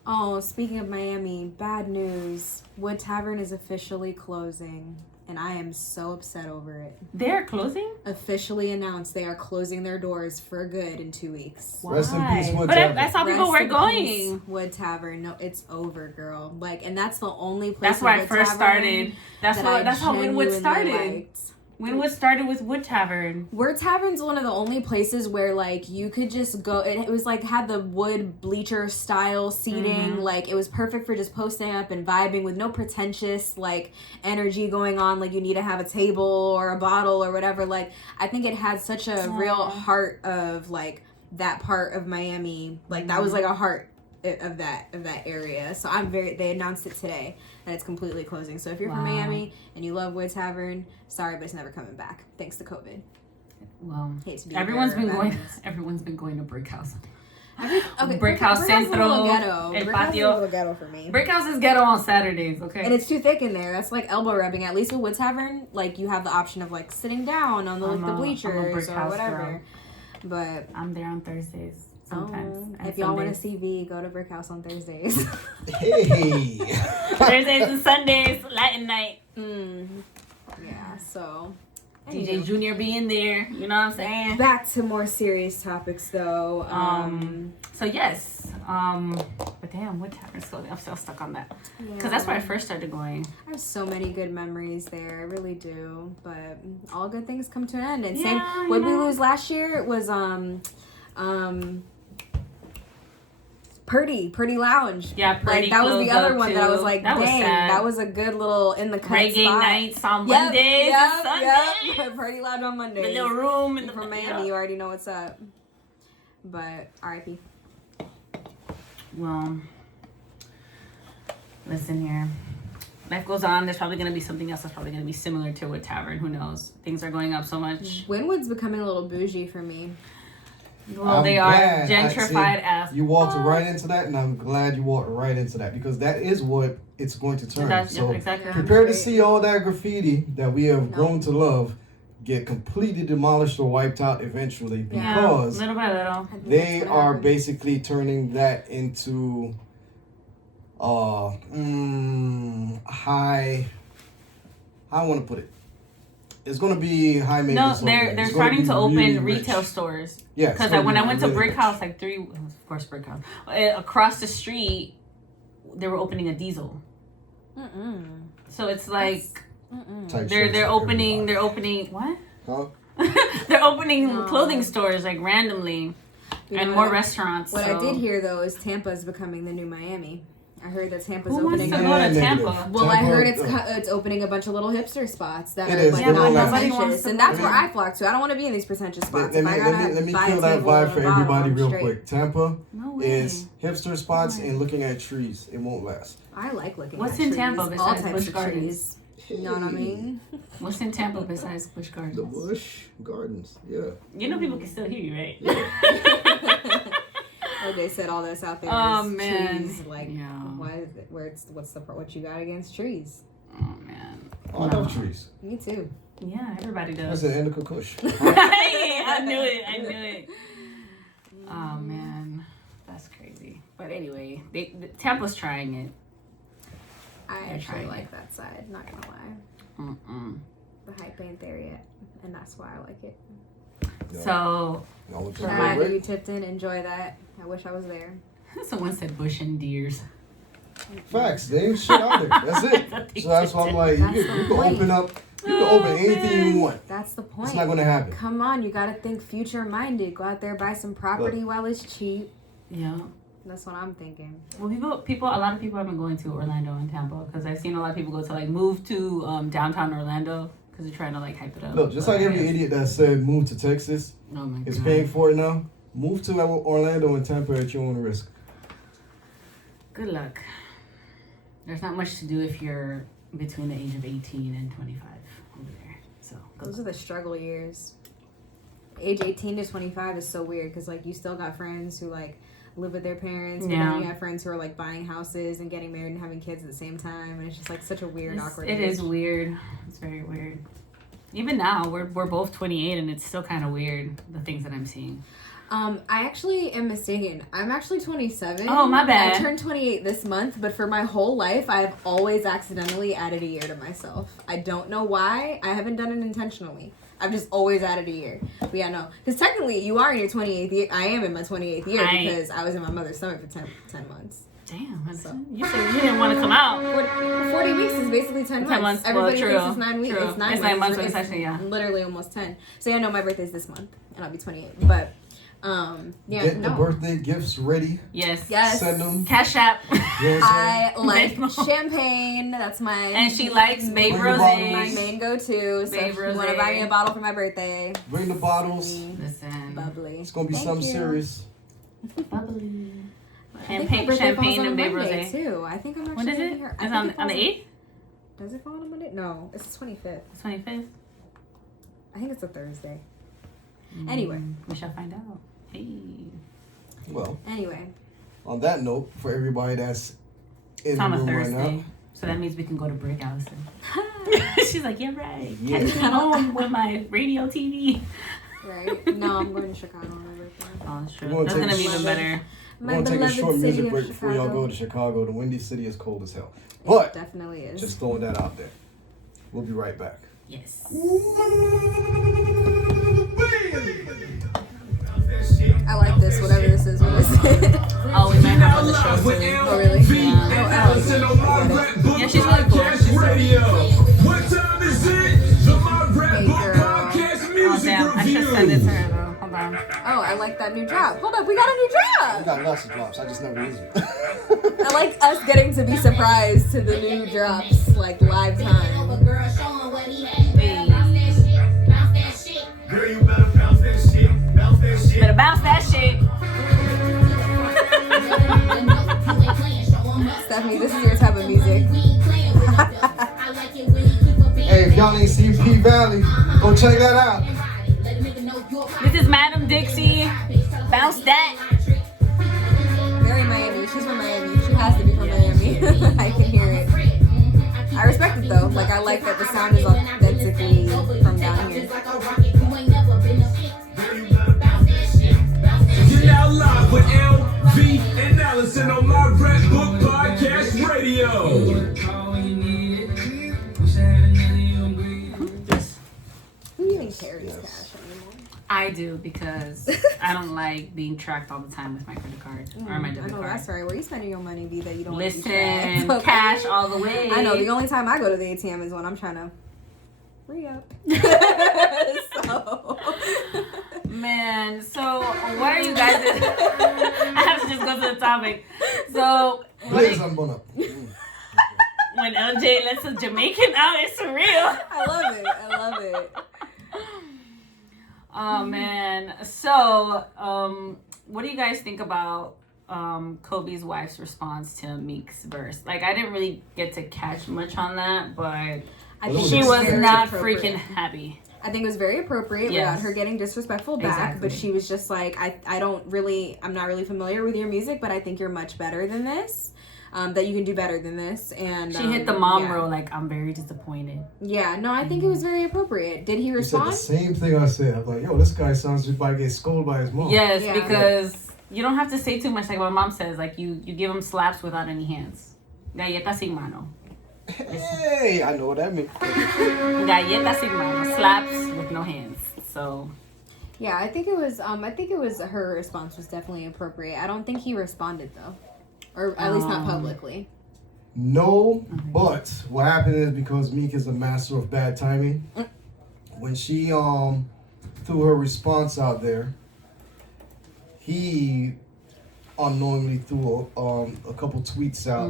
Oh, speaking of Miami, bad news. Wood Tavern is officially closing, and I am so upset over it. They're closing? Officially announced they are closing their doors for good in 2 weeks. Why? Rest in peace, Wood But Tavern. that's how people Rest were in going. peace, Wood Tavern. No, it's over, girl. Like, and that's the only place. That's where I Wood first Tavern started. That's how Winwood genuinely started. liked. Winwood started with Wood Tavern. Wood Tavern's one of the only places where, like, you could just go. It was like had the wood bleacher style seating. Like, it was perfect for just posting up and vibing with no pretentious like energy going on. Like, you need to have a table or a bottle or whatever. Like, I think it had such a real heart of like that part of Miami. Like, that was like a heart of that area. So they announced it today that it's completely closing. So if you're from Miami and you love Wood Tavern, sorry, but it's never coming back thanks to COVID. Well, Hate to be everyone's been going to Brick House. Brick House Central ghetto. and Brick House is a Patio. little ghetto for me. Brick House is ghetto on Saturdays, okay? And it's too thick in there. That's like elbow rubbing. At least with Wood Tavern, like you have the option of like sitting down on the bleachers Brick or House whatever. girl. But I'm there on Thursdays sometimes. And if y'all want to Sundays. see V, go to Brick House on Thursdays. Hey. Thursdays and Sundays, Latin night. Yeah. So. DJ Junior being there, you know what I'm saying? Back to more serious topics, though. So yes, but damn, what tavern's closing? I'm still stuck on that because that's where I first started going. I have so many good memories there, I really do. But all good things come to an end. And Yeah, same, you what we know. lose last year it was Purdy Lounge. Yeah, Purdy Like that was the closed other up, one that I was too. like, That was dang, sad. that was a good little in the cut Reggae spot. nights on Mondays and Sundays. Yep. Purdy Lounge on Mondays. The little room in the From Miami, you already know what's up. But R.I.P. Well, listen here. Life goes on. There's probably going to be something else that's probably going to be similar to a tavern. Who knows? Things are going up so much. Winwood's becoming a little bougie for me. Well, they are glad. gentrified as You walked right into that, and I'm glad you walked right into that because that is what it's going to turn. That's So exactly. prepare to see all that graffiti that we have grown to love get completely demolished or wiped out eventually because little by little. they are basically turning that into high. How I want to put it. It's going to be high maintenance. No, they're starting to open retail stores. Yeah, Because when I went to Brick House, like of course Brick House, across the street, they were opening a diesel. So it's like they're opening what? Huh? They're opening clothing stores like randomly, and more restaurants. What so. I did hear though is Tampa's becoming the new Miami. I heard that Tampa's Who wants opening. to go to Tampa? Well, I heard it's opening a bunch of little hipster spots that It are is. like Yeah, not but nobody wants pretentious, to and that's go where there. I flock to. I don't want to be in these pretentious spots. Let If I gotta me buy kill a that table vibe and for a bottle, everybody I'm real straight. quick. Tampa No way. is hipster spots and looking at trees. It won't last. I like looking. What's at in trees, Tampa all besides types Busch of Gardens? trees. You know what I mean? What's in Tampa besides Busch Gardens? The Busch Gardens, yeah. You know people can still hear you, right? Oh, they said all this out there. Oh, is man. trees. Like, Yeah. why is it? What you got against trees? Oh man. I love trees. Me too. Yeah, everybody That's does. an indica kush. I knew it. Oh man, that's crazy. But anyway, Tampa's trying it. I They're actually trying like that side. Not gonna lie. The hype ain't there yet, and that's why I like it. Yeah. So No, it's For just Glad my- that you tipped in. Enjoy that. I wish I was there. someone said Bush and Deers. facts. They ain't shit out there. That's it. So that's why I'm like, you That's can, the you can point. open up. You can open anything you want. That's the point. It's not gonna happen. Come on, you gotta think future minded. Go out there, buy some property while it's cheap. Yeah. That's what I'm thinking. Well, a lot of people have been going to Orlando and Tampa because I've seen a lot of people go to like move to downtown Orlando because they're trying to like hype it up. Look, just But like every yes. idiot that said move to Texas Oh my is god. paying for it now. Move to Orlando and Tampa at your own risk. Good luck. There's not much to do if you're between the age of 18 and 25 over there. So good Those luck. are the struggle years. Age 18 to 25 is so weird because like you still got friends who like live with their parents, but Yeah. then you have friends who are like buying houses and getting married and having kids at the same time, and it's just like such a weird, awkward. It age. is weird. It's very weird. Even now, we're both 28, and it's still kind of weird, the things that I'm seeing. I actually am mistaken. I'm actually 27. Oh, my bad. I turned 28 this month, but for my whole life, I've always accidentally added a year to myself. I don't know why. I haven't done it intentionally. I've just always added a year. But yeah, no. Because technically, you are in your 28th year. I am in my 28th year because I was in my mother's stomach for 10 months. Damn. You said you didn't want to come out. 40 weeks is basically 10 months. Everybody thinks it's 9 weeks. True. It's 9 it's months. 9 months, it's actually, yeah. Literally almost 10. So yeah, no, my birthday's this month. And I'll be 28. But... yeah, get the birthday gifts ready. Yes. Send them. Cash App. I like champagne. That's my. And she likes Babe Rosé. My main go-to. So Babe if you want to buy me a bottle for my birthday, bring the bottles. Listen. Bubbly. It's gonna be something serious. Bubbly. Champagne and Babe Rosé too. I think I'm actually. When is it? Here. It's on the 8th. Does it fall on a Monday? No, it's the 25th. 25th. I think it's a Thursday. Anyway, we shall find out. Hey. Well. Anyway. On that note, for everybody that's in the room right now. So that means we can go to break, Allison. She's like, yeah, right. Catch me home with my radio TV. Right? No, I'm going to Chicago on my birthday. Oh, that's true. That's going to be even better. We're going to take a short music break before y'all go to Chicago. The Windy City is cold as hell. But it definitely is. Just throwing that out there. We'll be right back. Yes. I like this, whatever this is. What is it? Oh, we might have on the show soon. Oh, really? Yeah. Yeah, she's really cool. What time is it? The My Rapbook podcast Oh, music damn. I should send it to her, though. Hold on. Oh, I like that new drop. Hold up, we got a new We drop. got lots of drops. I just never use it. I like us getting to be surprised to the new drops, like live time. Girl, you better bounce that shit. Bounce that shit. Better bounce that shit. Stephanie, this is your type of music. Hey, if y'all ain't seen P Valley, go check that out. This is Madam Dixie. Bounce that. Very Miami. She's from Miami. She has to be from Miami. I can hear it. I respect it though. Like, I like that the sound is authentically from down here. You're now live with LV and Allison on My Rapbook podcast radio. Who even carries cash anymore? I do because I don't like being tracked all the time with my credit card or my I debit know, card. that's right. Where you spending your money be that you don't want to be Listen, tracked? cash all the way. I know. The only time I go to the ATM is when I'm trying to re-up. So. Man, so what are you guys? I have to just go to the topic. So Please, I'm gonna. when LJ lets a Jamaican out, it's surreal. I love it. I love it. Oh man. So, what do you guys think about Kobe's wife's response to Meek's verse? Like, I didn't really get to catch much on that, but I think she it's was very not appropriate. freaking happy. I think it was very appropriate without her getting disrespectful back, Exactly. but she was just like, I'm not really familiar with your music, but I think you're much better than this. That you can do better than this. And She hit the mom role like, I'm very disappointed. Yeah, no, I think it was very appropriate. Did he respond? He said the same thing I said. I'm like, yo, this guy sounds just about to get scolded by his mom. Yes, Yeah. because you don't have to say too much. Like my mom says, like you give him slaps without any hands. Galleta sin mano. Hey, I know what that means. Galleta sin mano. Slaps with no hands. So Yeah, I think it was her response was definitely appropriate. I don't think he responded though. Or at least not publicly. No, but what happened is because Meek is a master of bad timing. When she threw her response out there, he unknowingly threw a couple tweets out,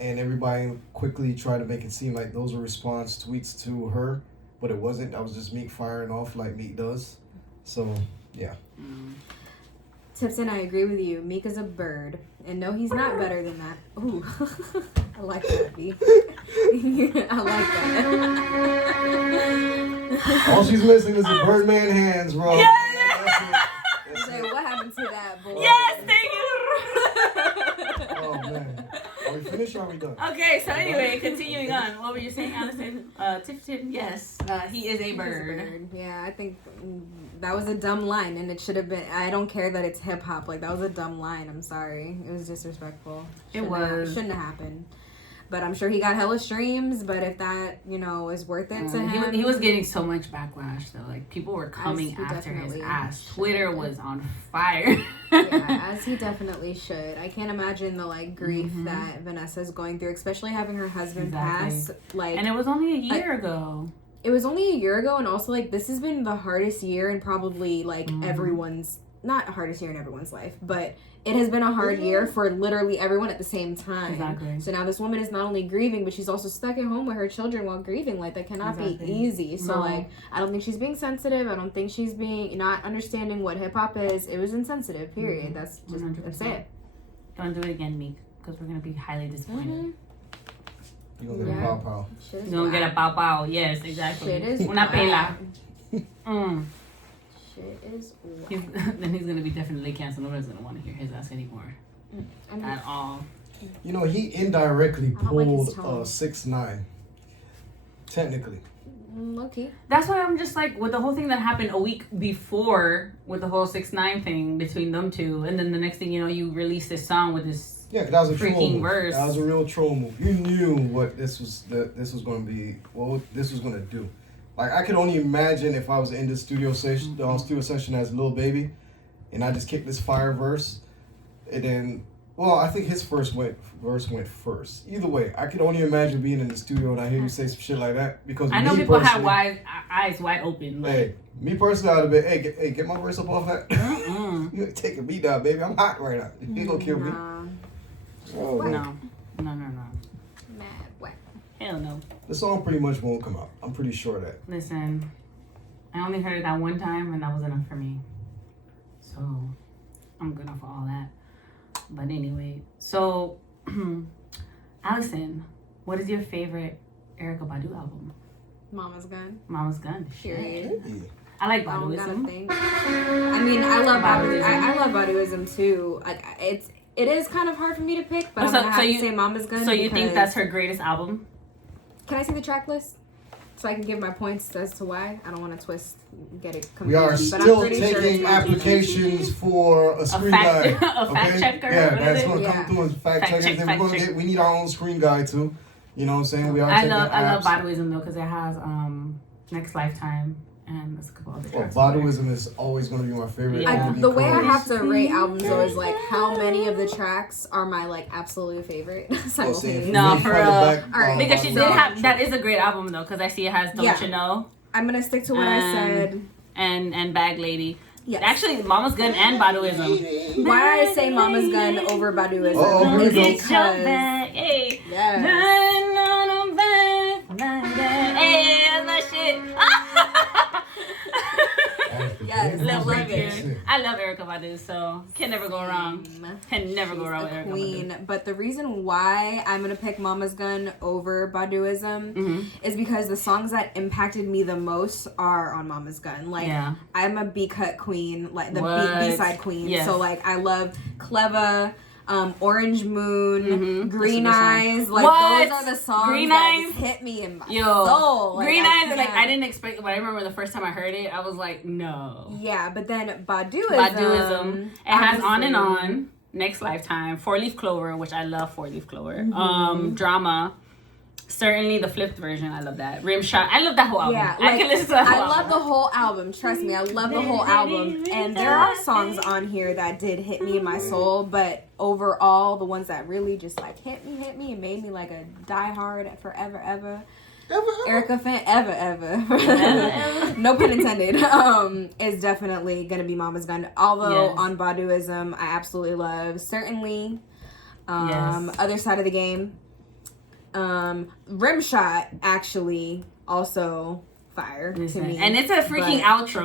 and everybody quickly tried to make it seem like those were response tweets to her, but it wasn't. That was just Meek firing off like Meek does. So yeah. Tipson, I agree with you. Meek is a bird. And no, he's not better than that. Ooh. I like that, B. I like that. All she's missing is the Birdman hands, bro. Yeah. That's Say, it. what happened to that boy? yes, thank you. Oh man. Are we finished are we done? Okay, so anyway, continuing on. What were you saying, Allison? Tifton, yes. He is a bird. Yeah, I think that was a dumb line, and it should have been. I don't care that it's hip hop. Like, that was a dumb line. I'm sorry. It was disrespectful. Shouldn't have happened. But I'm sure he got hella streams. But if that, is worth it to him. He was getting so much backlash, though. Like, people were coming after his ass. Twitter was on fire. Yeah, as he definitely should. I can't imagine the, grief that Vanessa's going through, especially having her husband pass. And it was only a year ago. It was only a year ago, and also, this has been the hardest year in probably, not hardest year in everyone's life, but it has been a hard year for literally everyone at the same time. Exactly. So now this woman is not only grieving, but she's also stuck at home with her children while grieving. That cannot be easy. So, I don't think she's being sensitive. I don't think she's being not understanding what hip-hop is. It was insensitive, period. That's just, 100%. That's it. Don't do it again, Meek, because we're going to be highly disappointed. You're going to get a pow-pow. You're going to get a pow-pow. Yes, exactly. Shit is Una pela. Shit is then he's gonna be definitely canceled. Nobody's gonna want to hear his ass anymore at all. He indirectly pulled 6ix9ine. Technically. Okay. That's why I'm just with the whole thing that happened a week before with the whole 6ix9ine thing between them two, and then the next thing you know, you release this song with this that was a freaking troll verse. That was a real troll move. You knew what this was going to be. What this was going to do. I could only imagine if I was in the studio session as Lil Baby, and I just kicked this fire verse, and then, I think his verse went first. Either way, I could only imagine being in the studio and I hear you say some shit like that, because I know people have eyes wide open. Hey, me personally, I'd have been, hey, get my verse up off that. You ain't taking me down, baby. I'm hot right now. You ain't gonna kill me. No. Mad whack. Hell no. The song pretty much won't come out. I'm pretty sure of that. Listen, I only heard it that one time, and that was enough for me. So, I'm good off all that. But anyway, so, Allison, what is your favorite Erykah Badu album? Mama's Gun. Mama's Gun. Period. Yeah. I like Baduizm. I love Baduizm. I love Baduizm too. It is kind of hard for me to pick, but I'm gonna have to say Mama's Gun. So you think that's her greatest album? Can I see the track list so I can give my points as to why? I don't want to get it confused. We are still taking applications for a screen guide. A fact checker. Yeah, that's going to come through as fact checkers. We need our own screen guide too. You know what I'm saying? We are. I love Baduizm though, because it has Next Lifetime. And there's a couple other tracks. Baduizm is always going to be my favorite. Yeah. The way I have to rate albums though is how many of the tracks are my absolute favorite. No, for real. Because she did have that is a great album though, because I see it has Don't You Know. I'm gonna stick to what I said. And Bag Lady. Yes. Actually, Mama's Gun and Baduizm. Why I say Mama's Gun over Baduizm is because hey, that's my shit. Yes, love it. I love Erykah Badu, so can never go wrong. Can never go wrong with Erykah Badu. But the reason why I'm gonna pick Mama's Gun over Baduizm is because the songs that impacted me the most are on Mama's Gun. I'm a B-cut queen, the B-side queen. Yes. So I love Cleva. Orange Moon, Green Eyes, those are the songs that just hit me in my soul. Green Eyes, I didn't expect it, but I remember the first time I heard it, I was like, no. Yeah, but then Baduizm, it has On and On, Next Lifetime, 4-Leaf Clover, which I love 4-Leaf Clover, Drama. Certainly the flipped version, I love that. Rimshot, I love that whole album. Yeah, I can listen to that whole album. I love the whole album. Trust me, I love the whole album. And there are songs on here that did hit me in my soul, but overall, the ones that really just hit me and made me a diehard forever, ever. Erykah fan, ever. No pun intended. Is definitely gonna be Mama's Gun. Although on Baduizm, I absolutely love. Certainly, Other Side of the Game. Rimshot actually also fire to me, and it's a freaking outro.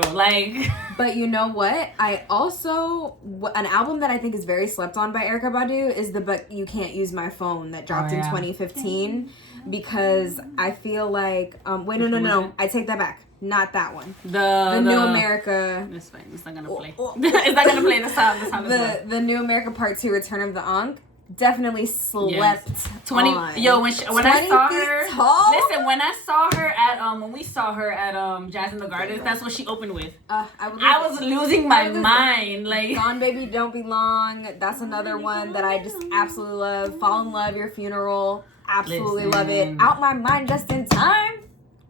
But you know what? I also an album that I think is very slept on by Erykah Badu is the "But You Can't Use My Phone" that dropped in 2015. Because I feel wait, no, I take that back. Not that one. The New America. It's fine. It's not gonna play. It's not gonna play the sound. The New America Part 2: Return of the Ankh. definitely slept 20 on. yo when I 20 saw feet her tall? listen when I saw her at when we saw her at Jazz in the Gardens, that's what she opened with. I was losing my mind. Like Gone Baby Don't Be Long, that's another one that I just absolutely love. Fall in Love, Your Funeral, absolutely love it. Out My Mind Just in Time,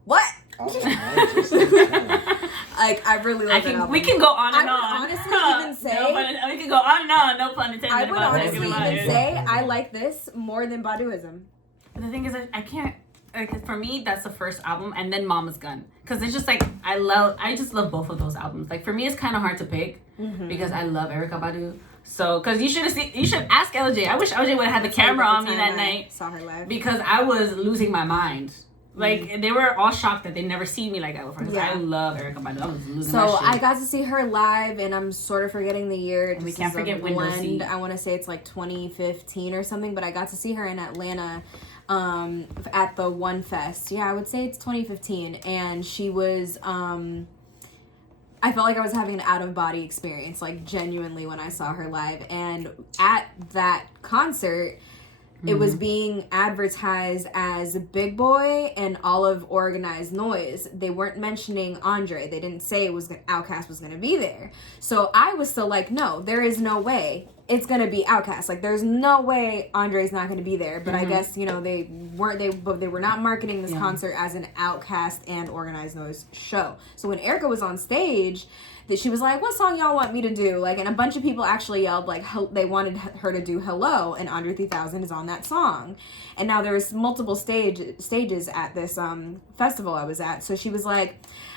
what? Like, I really love it. We can go on and on. I would honestly even say... we can go on and on, no pun intended. I would honestly even say it. I like this more than Baduizm. The thing is, I can't... Like, for me, that's the first album, and then Mama's Gun. Because it's just like, I just love both of those albums. Like, for me, it's kind of hard to pick, because I love Erykah Badu. So, because you should ask LJ. I wish LJ would have had the camera on me that night. Saw her live. Because I was losing my mind. Like, they were all shocked that they never seen me like that before. Yeah. I love Erykah Badu. I was losing my shit. So I got to see her live, and I'm sort of forgetting the year. And we can't forget Window Seat. I want to say it's like 2015 or something, but I got to see her in Atlanta at the One Fest. Yeah, I would say it's 2015. And she was... I felt like I was having an out-of-body experience, like, genuinely, when I saw her live. And at that concert... It was being advertised as Big Boy and all of Organized Noise. They weren't mentioning Andre. They didn't say Outkast was going to be there. So I was still like, no, there is no way it's going to be Outkast. Like, there's no way Andre's not going to be there. But I guess, you know, they were not marketing this concert as an Outkast and Organized Noise show. So when Erykah was on stage... that she was like, what song y'all want me to do? Like, and a bunch of people actually yelled, like, they wanted her to do Hello, and Andre 3000 is on that song. And now there's multiple stages at this festival I was at. So she was like,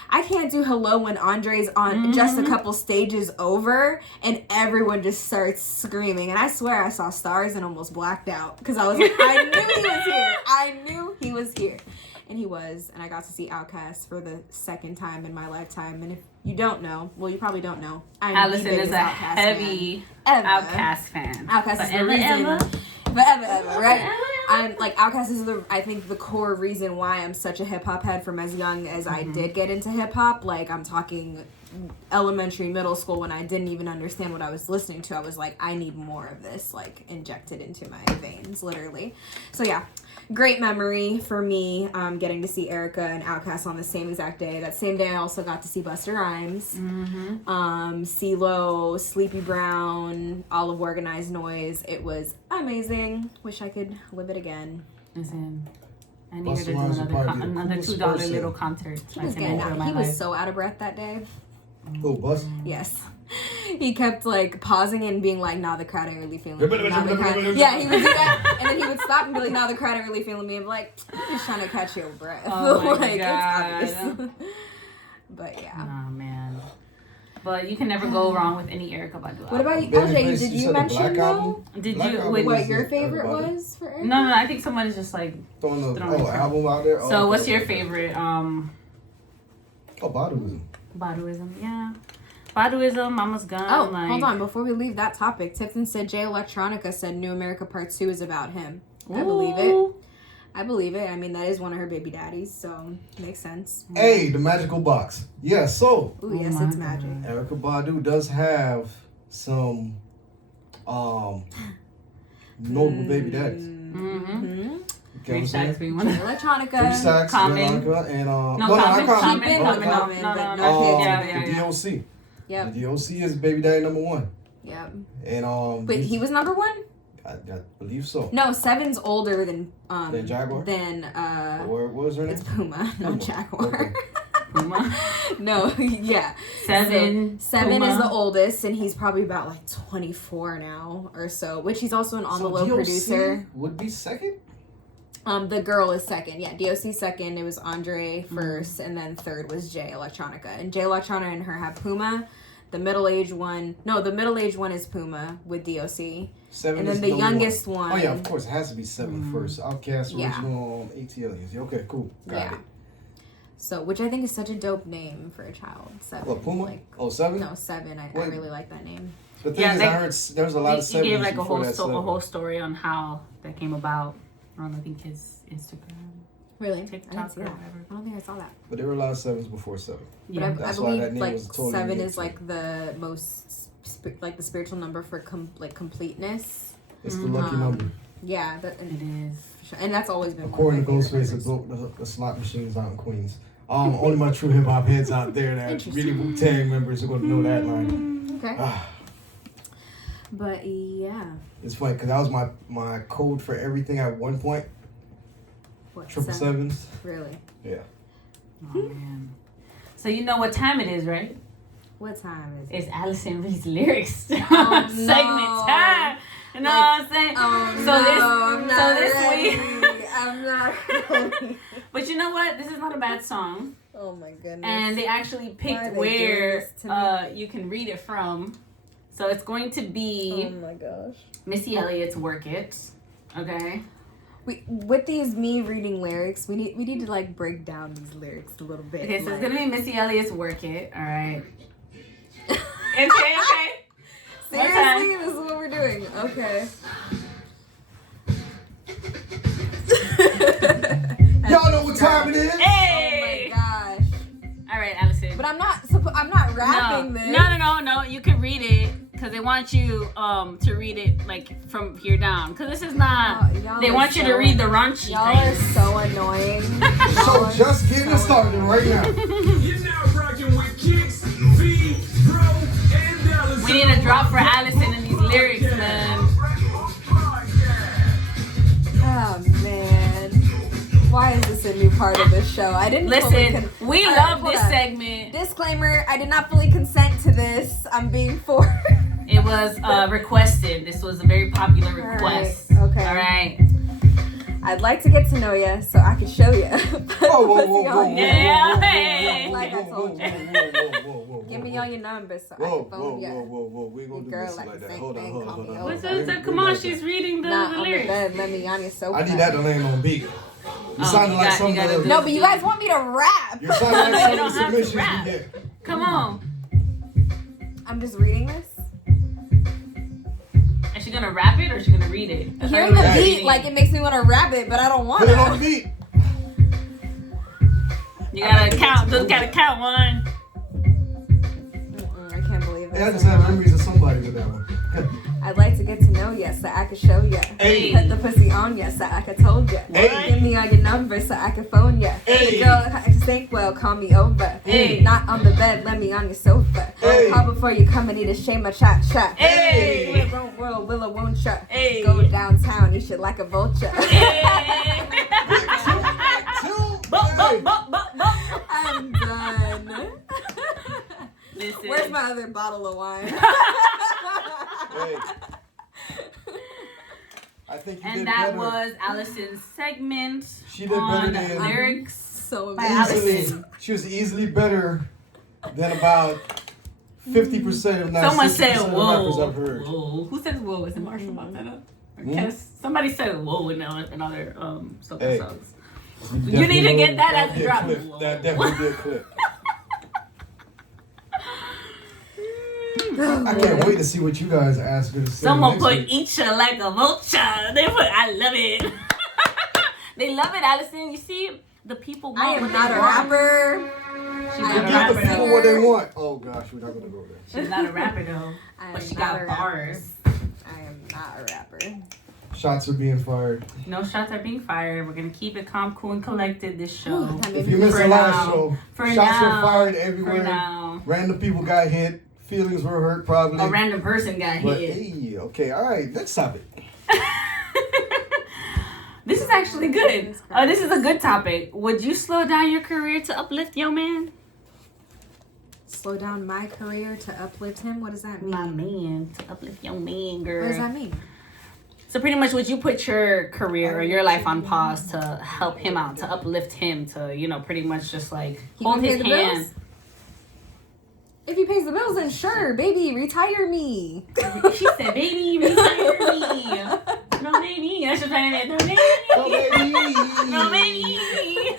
I can't do Hello when Andre's on just a couple stages over, and everyone just starts screaming. And I swear I saw stars and almost blacked out, because I was like, I knew he was here. I knew he was here. And he was, and I got to see Outkast for the second time in my lifetime. And if you don't know, well, you probably don't know, Allison is a heavy Outkast fan. Outkast is the reason, forever, right? I'm like, Outkast is I think the core reason why I'm such a hip hop head from as young as I did get into hip hop. Like, I'm talking elementary, middle school, when I didn't even understand what I was listening to. I was like, I need more of this, like, injected into my veins, literally. So yeah. Great memory for me, getting to see Erykah and Outkast on the same exact day. That same day, I also got to see Busta Rhymes, CeeLo, Sleepy Brown, all of Organized Noise. It was amazing. Wish I could live it again. Listen, I need her to do another $2 little concert. He was so out of breath that day. Oh, Bus? Yes. He kept like pausing and being like, nah, the crowd ain't really feeling me. Yeah, he would do that. And then he would stop and be like, nah, the crowd ain't really feeling me. I'm like, I'm just trying to catch your breath. Oh my like, God. It's obvious. But yeah. Oh, man. But you can never go wrong with any Erykah Badu album. What about you, LJ? Did you mention though? What your favorite was for Erykah? No, I think someone is just like throwing the album out there. So what's your favorite? Baduizm. Baduizm, yeah. Baduizm, Mama's Gun. Oh, hold on. Before we leave that topic, Tipton said Jay Electronica said New America Part 2 is about him. I believe it. I believe it. I mean, that is one of her baby daddies, so makes sense. Hey, the magical box. Yeah, so. Ooh, yes, it's magic. Erykah Badu does have some notable baby daddies. Mm-hmm. Okay, Electronica. 3 Stacks, Common. and Not Common, the DOC. Yep. The DOC is baby daddy number 1. Yep. And Wait, he was number 1? I believe so. No, 7's older than Jaguar. What was her name? It's Puma, not Jaguar. Okay. Puma? No, yeah. 7. So 7 is the oldest, and he's probably about like 24 now or so. Which he's also an on the low producer. Would be second. The girl is second. Yeah, DOC second. It was Andre first, and then third was Jay Electronica. And Jay Electronica and her have Puma. The middle-aged one is Puma with DOC. 7 and is then the youngest one. one. Oh yeah, of course it has to be 7 first. Outkast, original, ATLiens. Okay, cool. Got it. So, which I think is such a dope name for a child. 7. What, Puma? Like, 7? No, 7. I really like that name. The thing is, I heard there's a lot of 7s. You gave like a whole story on how that came about on, I think, his Instagram. Really? TikTok I didn't see or that. whatever. I don't think I saw that. But there were a lot of 7s before 7. Yeah. But I believe like 7 is like the most the spiritual number for completeness. It's the lucky number. Yeah, It is. and that's always been. According to one of my Ghostface, favorite that broke the slot machines out in Queens. Only my true hip hop heads out there that really Wu-Tang members are going to know that line. Okay. But yeah. It's funny because that was my code for everything at one point. What, 777s. Really? Yeah. Oh, man. So you know what time it is, right? What time is it? It's Allison Reed's lyrics segment no. time. You know what I'm saying? Oh, this ready. week. I'm not ready. But you know what? This is not a bad song. Oh my goodness. And they actually picked where you can read it from. So it's going to be oh my gosh. Missy Elliott's "Work It." Okay. With these me reading lyrics, we need to like break down these lyrics a little bit. Okay, so like, it's gonna be Missy Elliott's "Work It." All right. Okay. Seriously, this is what we're doing. Okay. Y'all know what time it is? Hey! Oh my gosh. All right, Allison. But I'm not rapping this. No. You can read it because they want you to read it like from here down. Because this is not. Y'all they are want you to read the raunchy Y'all are thing. so annoying. So just getting started right now. You're now rocking with Kicks, V, Bro, and Allison. We need a drop for Allison in these lyrics, man. Oh man. Why is this a new part of this show? I didn't Listen, we All love hold this on. segment. Disclaimer, I did not fully consent to this. I'm being forced. It was requested. This was a very popular request. All right, okay. All right. I'd like to get to know you so I can show you. Whoa. Yeah, hey. Like I told you. Give me all your numbers so I can phone you. Whoa. We ain't gonna do Girl this like like the that. same Hold on. thing, call me over. What's up? Come on, she's reading the Not on the lyrics. bed, let me on your sofa. I need that to land on beat. You sounded like some gotta of do the... No, but you guys want me to rap. You sounded like You some of don't the have to submissions rap. we get. Come on. I'm just reading this. Is she gonna rap it or is she gonna read it? Hearing the Hey. beat, like it makes me want to rap it, but I don't want Put it on the to. beat. You gotta count. Just gotta count 1. I can't believe Hey, I this. just had memories of somebody with that one. I'd like to get to know you so I can show you. Hey. Put the pussy on you so I can told you. Hey. Give me all your numbers so I can phone you. Hey. Girl, I can think well, call me over. Hey. Not on the bed, let me on your sofa. Hey. Call before you come and eat a shame a chat. Hey. Will or won't ya? Hey. Go downtown, you should like a vulture. I'm done. Listen. Where's my other bottle of wine? Hey. I think you And did that better. was Allison's segment She did better on than- lyrics. So By embarrassed. Allison. She was easily better than about 50% of not Someone 60% said of whoa. rappers I've heard. Whoa. Who said whoa? Was it Marshall Montana? Hmm? Somebody said whoa in other soca Hey. songs. You need to get that as a drop. That definitely be a clip. I can't wait to see what you guys ask her to say. Someone next put week. eat you like a vulture. They put I love it. They love it, Allison. You see, the people want I am what not they a want. rapper. She's I not am a Give not the rapper people though. what they want. Oh gosh, we're not gonna go there. She's not a rapper though. I But am she not got a rapper. bars. I am not a rapper. Shots are being fired. No shots are being fired. We're gonna keep it calm, cool, and collected this show. That made If me you missed For the last now. show, For shots now. were fired For everywhere. now. Random people got hit. Feelings were hurt probably. A random person got But hit. hey, okay, all right, let's stop it. This is actually good. This is a good topic. Would you slow down your career to uplift your man? Slow down my career to uplift him? What does that mean? My man, to uplift your man, girl. What does that mean? So pretty much, would you put your career or your life on pause to help him out, to uplift him, to pretty much just like He hold gonna pay his the hand? bills? If he pays the bills, then sure, baby, retire me. She said, "Baby, retire me." No, baby. That's just trying to no, baby. Oh, baby. No, baby.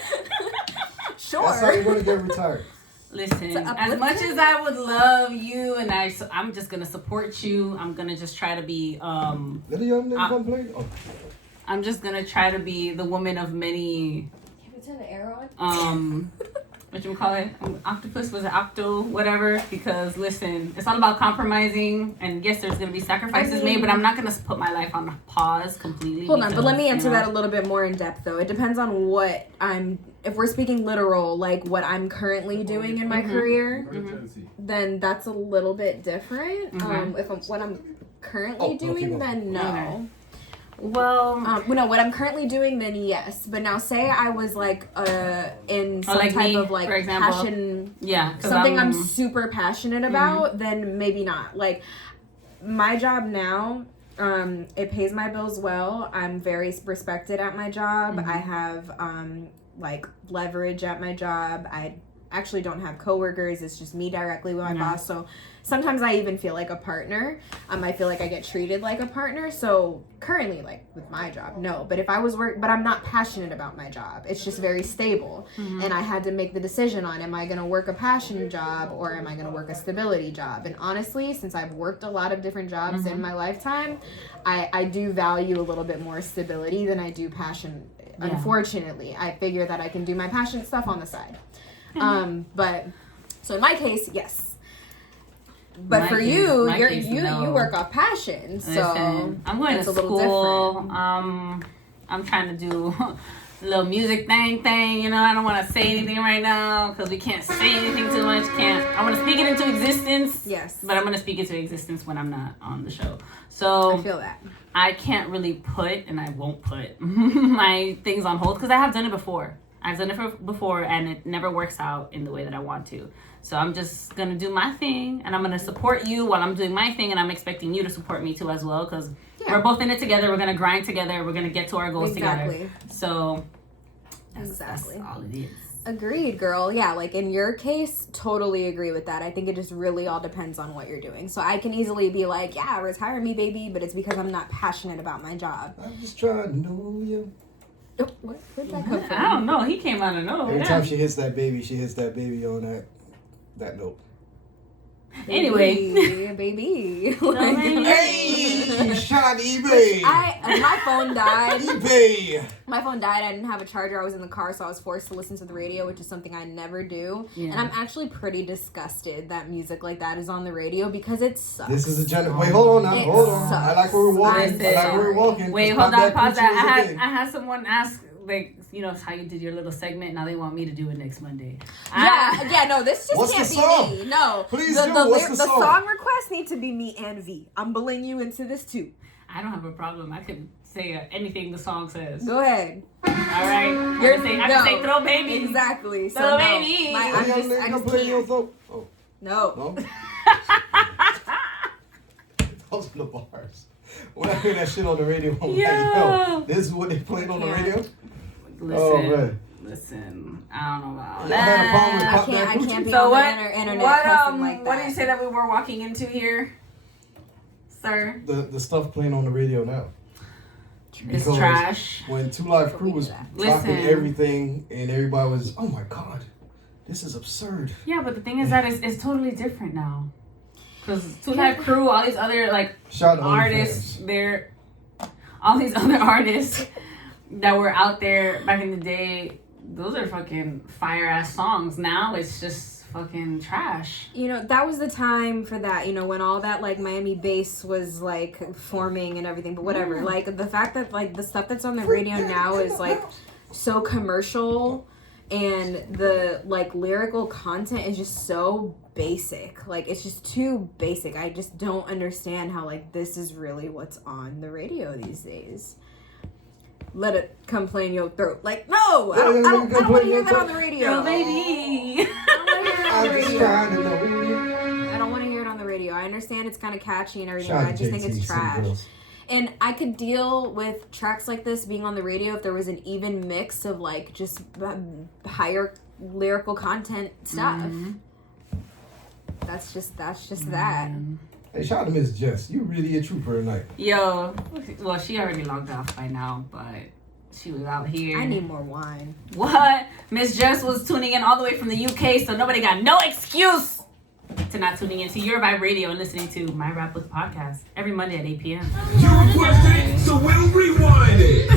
Sure. That's how you're gonna get retired. Listen, To as uplift much him? as I would love you, and I'm just gonna support you. I'm gonna just try to be Little young nigga complain. Oh, I'm just gonna try to be the woman of many Can we turn the air on? whatchamacallit, octopus, was it octo, whatever, because listen, it's all about compromising, and yes, there's gonna be sacrifices made, but I'm not gonna put my life on pause completely. Hold on, but let me answer that a little bit more in depth though. It depends on what if we're speaking literal, like what I'm currently doing in my career, then that's a little bit different. What I'm currently doing, then no. Well, no, what I'm currently doing, then yes. But now, say I was like in some like type me, of like for example. passion, something I'm super passionate about, then maybe not. Like my job now, it pays my bills well. I'm very respected at my job. I have like leverage at my job. I actually don't have coworkers. It's just me directly with my boss. So sometimes I even feel like a partner. I feel like I get treated like a partner. So currently, like with my job, no. But if I was but I'm not passionate about my job. It's just very stable. And I had to make the decision on, am I going to work a passion job or am I going to work a stability job? And honestly, since I've worked a lot of different jobs in my lifetime, I do value a little bit more stability than I do passion. Unfortunately, I figure that I can do my passion stuff on the side. But so in my case, yes. But for you, you work off passion, so listen, I'm going to school. I'm trying to do a little music thing. You know, I don't want to say anything right now because we can't say anything too much. I want to speak it into existence. Yes. But I'm going to speak it into existence when I'm not on the show. So I feel that. I can't really put, and I won't put my things on hold because I have done it before. I've done it before, and it never works out in the way that I want to. So I'm just going to do my thing, and I'm going to support you while I'm doing my thing, and I'm expecting you to support me too as well, because we're both in it together. We're going to grind together. We're going to get to our goals together. So that's all it is. Agreed, girl. Yeah, like in your case, totally agree with that. I think it just really all depends on what you're doing. So I can easily be like, yeah, retire me, baby, but it's because I'm not passionate about my job. I'm just trying to know you. Where'd that come from? I don't know. He came out of nowhere. Every time she hits that baby on that note. Anyway, baby. Hey, shiny baby. My phone died. eBay. My phone died. I didn't have a charger. I was in the car, so I was forced to listen to the radio, which is something I never do. Yeah. And I'm actually pretty disgusted that music like that is on the radio because it sucks. This is a wait, hold on now. Hold on. I like where we're walking. Wait, hold on. Pause that. I had someone ask, like, you know, how you did your little segment. Now they want me to do it next Monday. No, this just can't be me. No, please the song requests need to be me and V. I'm bullying you into this too. I don't have a problem. I can say anything the song says. Go ahead. All right. I can say throw baby. Exactly. Throw baby. I just can't. Oh. No. Those are the bars. When I hear that shit on the radio, I'm like, yo, this is what they played on the radio? Listen, I don't know about that. I can't be on the internet cussing like that. What did you say that we were walking into here, sir? The stuff playing on the radio now. It's trash. When 2 Live Crew was dropping everything and everybody was, oh my God, this is absurd. Yeah, but the thing is that it's totally different now. Because 2 Live Crew, all these other artists, all these other artists that were out there back in the day, those are fucking fire ass songs. Now it's just fucking trash. You know, that was the time for that, you know, when all that like Miami bass was like forming and everything, but whatever. Like the fact that like the stuff that's on the radio now is like so commercial and the like lyrical content is just so basic. Like it's just too basic. I just don't understand how like this is really what's on the radio these days. Let it come play in your throat. Like, no! I don't want to hear that on the radio. No, baby. I don't want to hear it on the radio. I understand it's kind of catchy and everything, but I just think it's trash. And I could deal with tracks like this being on the radio if there was an even mix of, like, just higher lyrical content stuff. Mm-hmm. That's just that. Hey, shout out to Miss Jess. You really a trooper tonight. Yo, well, she already logged off by now, but she was out here. I need more wine. What? Miss Jess was tuning in all the way from the UK, so nobody got no excuse to not tuning into Your Vibe Radio and listening to my Rapbook podcast every Monday at 8 p.m. You requested it, so we'll rewind it.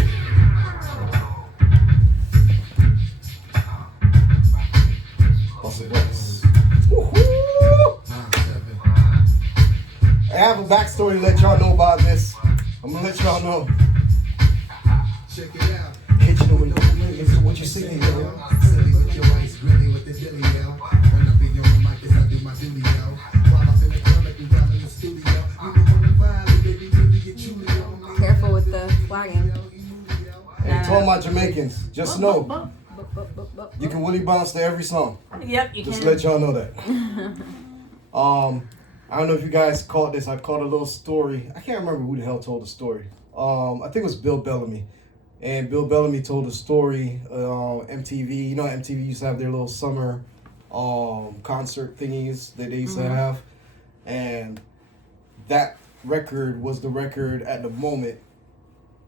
I have a backstory to let y'all know about this. I'm gonna let y'all know. Check it out. Hit you with what you singing, yo. Silly with your ice, grilling with the dilly, yo. When I be on the mic, it's I do my duty, yo. While I'm in the club, like we down in the studio. You don't wanna violate, baby, really get you, yo. Careful with the flagging. Hey, to all my Jamaicans, just know you can Willie bounce to every song. Yep, you Just can. let y'all know that. I don't know if you guys caught this. I caught a little story. I can't remember who the hell told the story. I think it was Bill Bellamy. And Bill Bellamy told a story. MTV, you know, MTV used to have their little summer concert thingies that they used to have. And that record was the record at the moment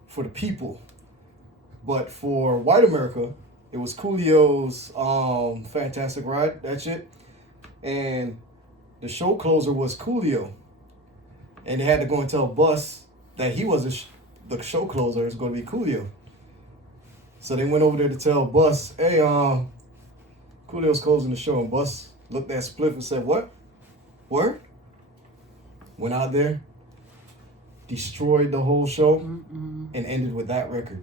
for the people. But for white America, it was Coolio's Fantastic Ride, that shit. And the show closer was Coolio. And they had to go and tell Bus that he was the show closer is going to be Coolio. So they went over there to tell Bus, hey, Coolio's closing the show. And Bus looked at Spliff and said, what? Word? Went out there, destroyed the whole show, and ended with that record.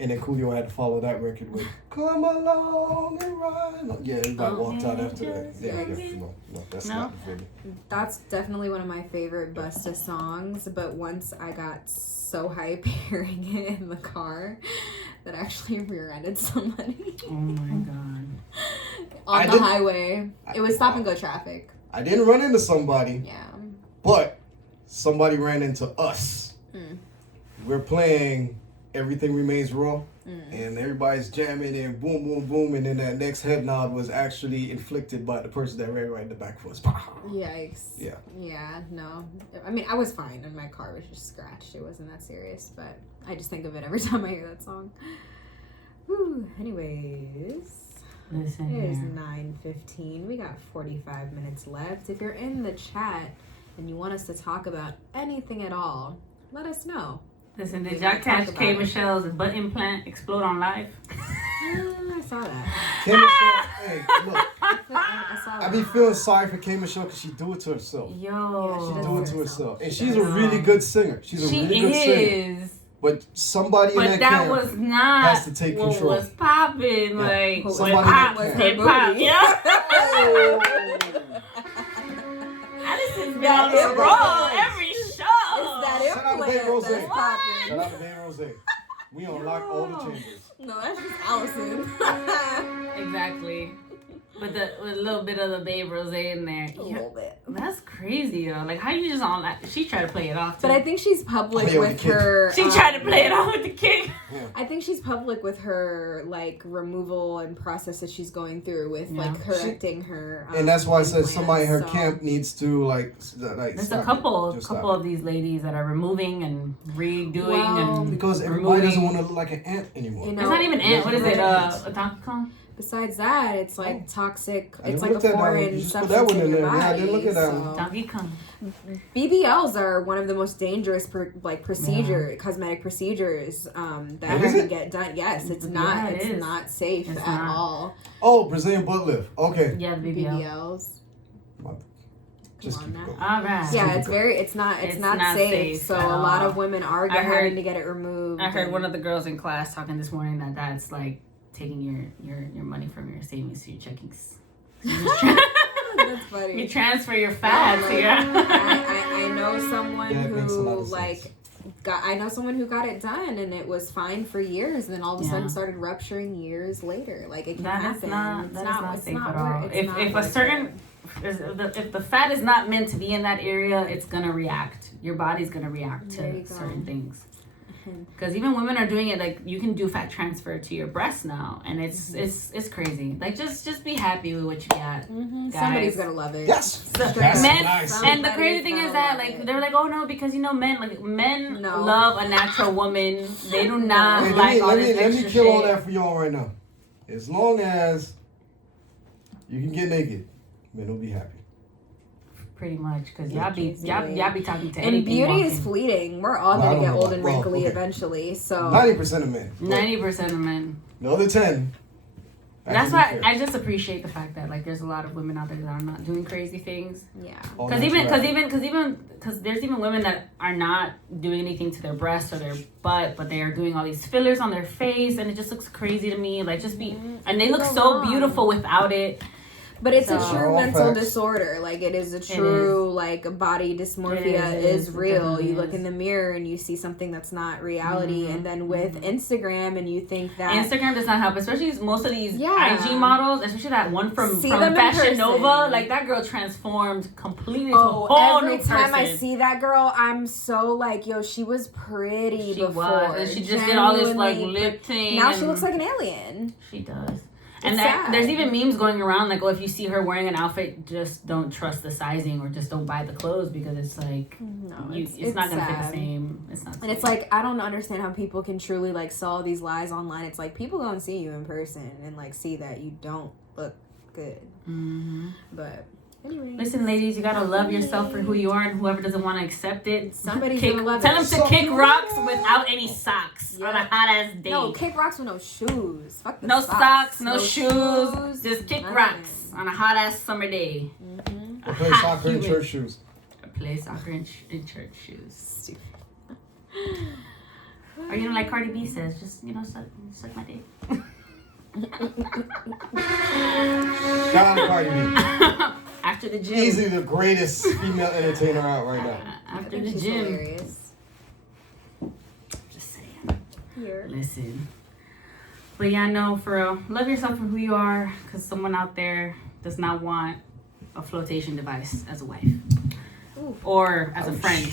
And then Coolio had to follow that record with "Come Along and Ride." Yeah, everybody walked out after that. Yeah, no, that's not the figure. That's definitely one of my favorite Busta songs, but once I got so hype hearing it in the car that I actually rear-ended somebody. Oh my god. On the highway. It was stop and go traffic. I didn't run into somebody, Yeah. but somebody ran into us. We're playing Everything Remains Raw, and everybody's jamming and boom, boom, boom, and then that next head nod was actually inflicted by the person that ran right in the back of us. Yikes. Yeah. Yeah, no. I mean, I was fine, and my car was just scratched. It wasn't that serious, but I just think of it every time I hear that song. Whew. Anyways, Listen it is here. 9:15. We got 45 minutes left. If you're in the chat and you want us to talk about anything at all, let us know. Listen, did We y'all can catch talk K. about it. Michelle's butt implant explode on live? I saw that. K. Michelle, hey, look, I saw I that. be feeling sorry for K. Michelle because she do it to herself. Yo. Yeah, She does do it it to to herself. And She she's a does. really good singer. She's a She really good singer. is. But somebody in But that that camp was not has to take what control. was popping. Yeah. Like, What was what Somebody pop that was can. hip hop. Booty. Yeah. Addison's been on the implant. roll every show. It's that Shout out to Babe implant Rose. that's popping. Shout out to Babe Rose. We unlock all the chambers. No, that's just Allison. Exactly. With a little bit of the Babe Rose in there. A little bit. That's crazy though. Like how you just on that? She tried to play it off. Too. But I think she's public Play with with the kick. her. she tried to play it off with the kick. I think she's public with her like removal and process that she's going through with Yeah. like correcting her. And that's why I said implants, somebody in her so- camp needs to like There's stop a it. couple Just couple stop of these ladies that are removing and redoing Well, and because everybody doesn't removing. want to look like an ant anymore. You know, It's not even ant. What is it? A Donkey Kong? Besides that, it's like toxic. I It's didn't like look a at that one. foreign You just put substance that one in your there. Yeah, I body. didn't look at that so. one. Donkey Kong. BBLs are one of the most dangerous cosmetic procedures that Is can it? get done. Yes, it's Yeah, not. it It's is. not safe It's at not. all. Oh, Brazilian butt lift. Okay. Yeah, the BBL. BBLs. Just Come keep on going. All right. Yeah, Keep it's it very. It's not It's not not safe. safe So at a lot all. of women are I heard- having to get it removed. I heard and- one of the girls in class talking this morning that that's like taking your money from your savings to your checkings. That's funny. You transfer your fat to your. I know someone That makes a lot who of like sense. I know someone who got it done and it was fine for years, and then all of a Yeah. sudden started rupturing years later. Like it can That happen. is not It's that is not- not it's safe not at all. worth- it's not If a worth certain if the fat is not meant to be in that area, it's gonna react. Your body's gonna react There you to go. certain things. Because even women are doing it. Like you can do fat transfer to your breast now, and it's crazy. Like just be happy with what you got. Mhm. Guys. Somebody's gonna love it. Yes. Straight That's up. Men- what I said. And the crazy Somebody's thing is gonna that love like it. they're like, oh no, because men No. love a natural woman. They do not Hey, like all let this me extra kill shit. all that for y'all right now. As long as you can get naked, men will be happy. Pretty much, because Yeah. y'all be talking to And anything. beauty is walking. fleeting. We're all Well, I gonna don't get know old about- and well, wrinkly okay. eventually. So 90% of men. but 90% of men. The other 10, That's why I just appreciate the fact that like there's a lot of women out there that are not doing crazy things. Yeah. Because there's even women that are not doing anything to their breasts or their butt, but they are doing all these fillers on their face, and it just looks crazy to me. Like and they look so beautiful without it. But it's a So- true All mental facts. disorder. Like it is a true like body dysmorphia It is is. It real. definitely You look is. in the mirror and you see something that's not reality, and then with Instagram and you think that Instagram does not help, especially most of these Yeah. IG models, especially that one from See them in Fashion person. Nova. Like that girl transformed completely to a oh, whole every new time I person. see that girl, I'm so like, yo, she was pretty She before. was, and she just did all this like Genuinely lip thing. Now she and looks like an alien. she does. It's And sad. there's even memes going around like, oh, if you see her wearing an outfit, just don't trust the sizing or just don't buy the clothes because it's like No, it's not gonna fit the sad. same. It's not. And it's like, I don't understand how people can truly like sell these lies online. It's like people go and see you in person and like see that you don't look good. Mm-hmm. But anyway, Listen, ladies, you gotta love yourself for who you are, and whoever doesn't want to accept it, Somebody's kick, gonna love tell it. them to kick rocks without any socks on a Yeah. hot ass day. no, kick rocks with no shoes. Fuck the No socks, no shoes, shoes, just kick nothing. rocks on a hot ass summer day. Mm-hmm. A Play hot, soccer in humid- church shoes. Play soccer in church shoes. Stupid. Or you know, like Cardi B says, just suck my dick. Shout out to Cardi B. After the gym. Easily the greatest female entertainer out right now. I After think the she's gym. hilarious. Just saying. Here. Listen. But yeah, no, for real. Love yourself for who you are, because someone out there does not want a flotation device as a wife. Ooh. Or as a Ouch. friend.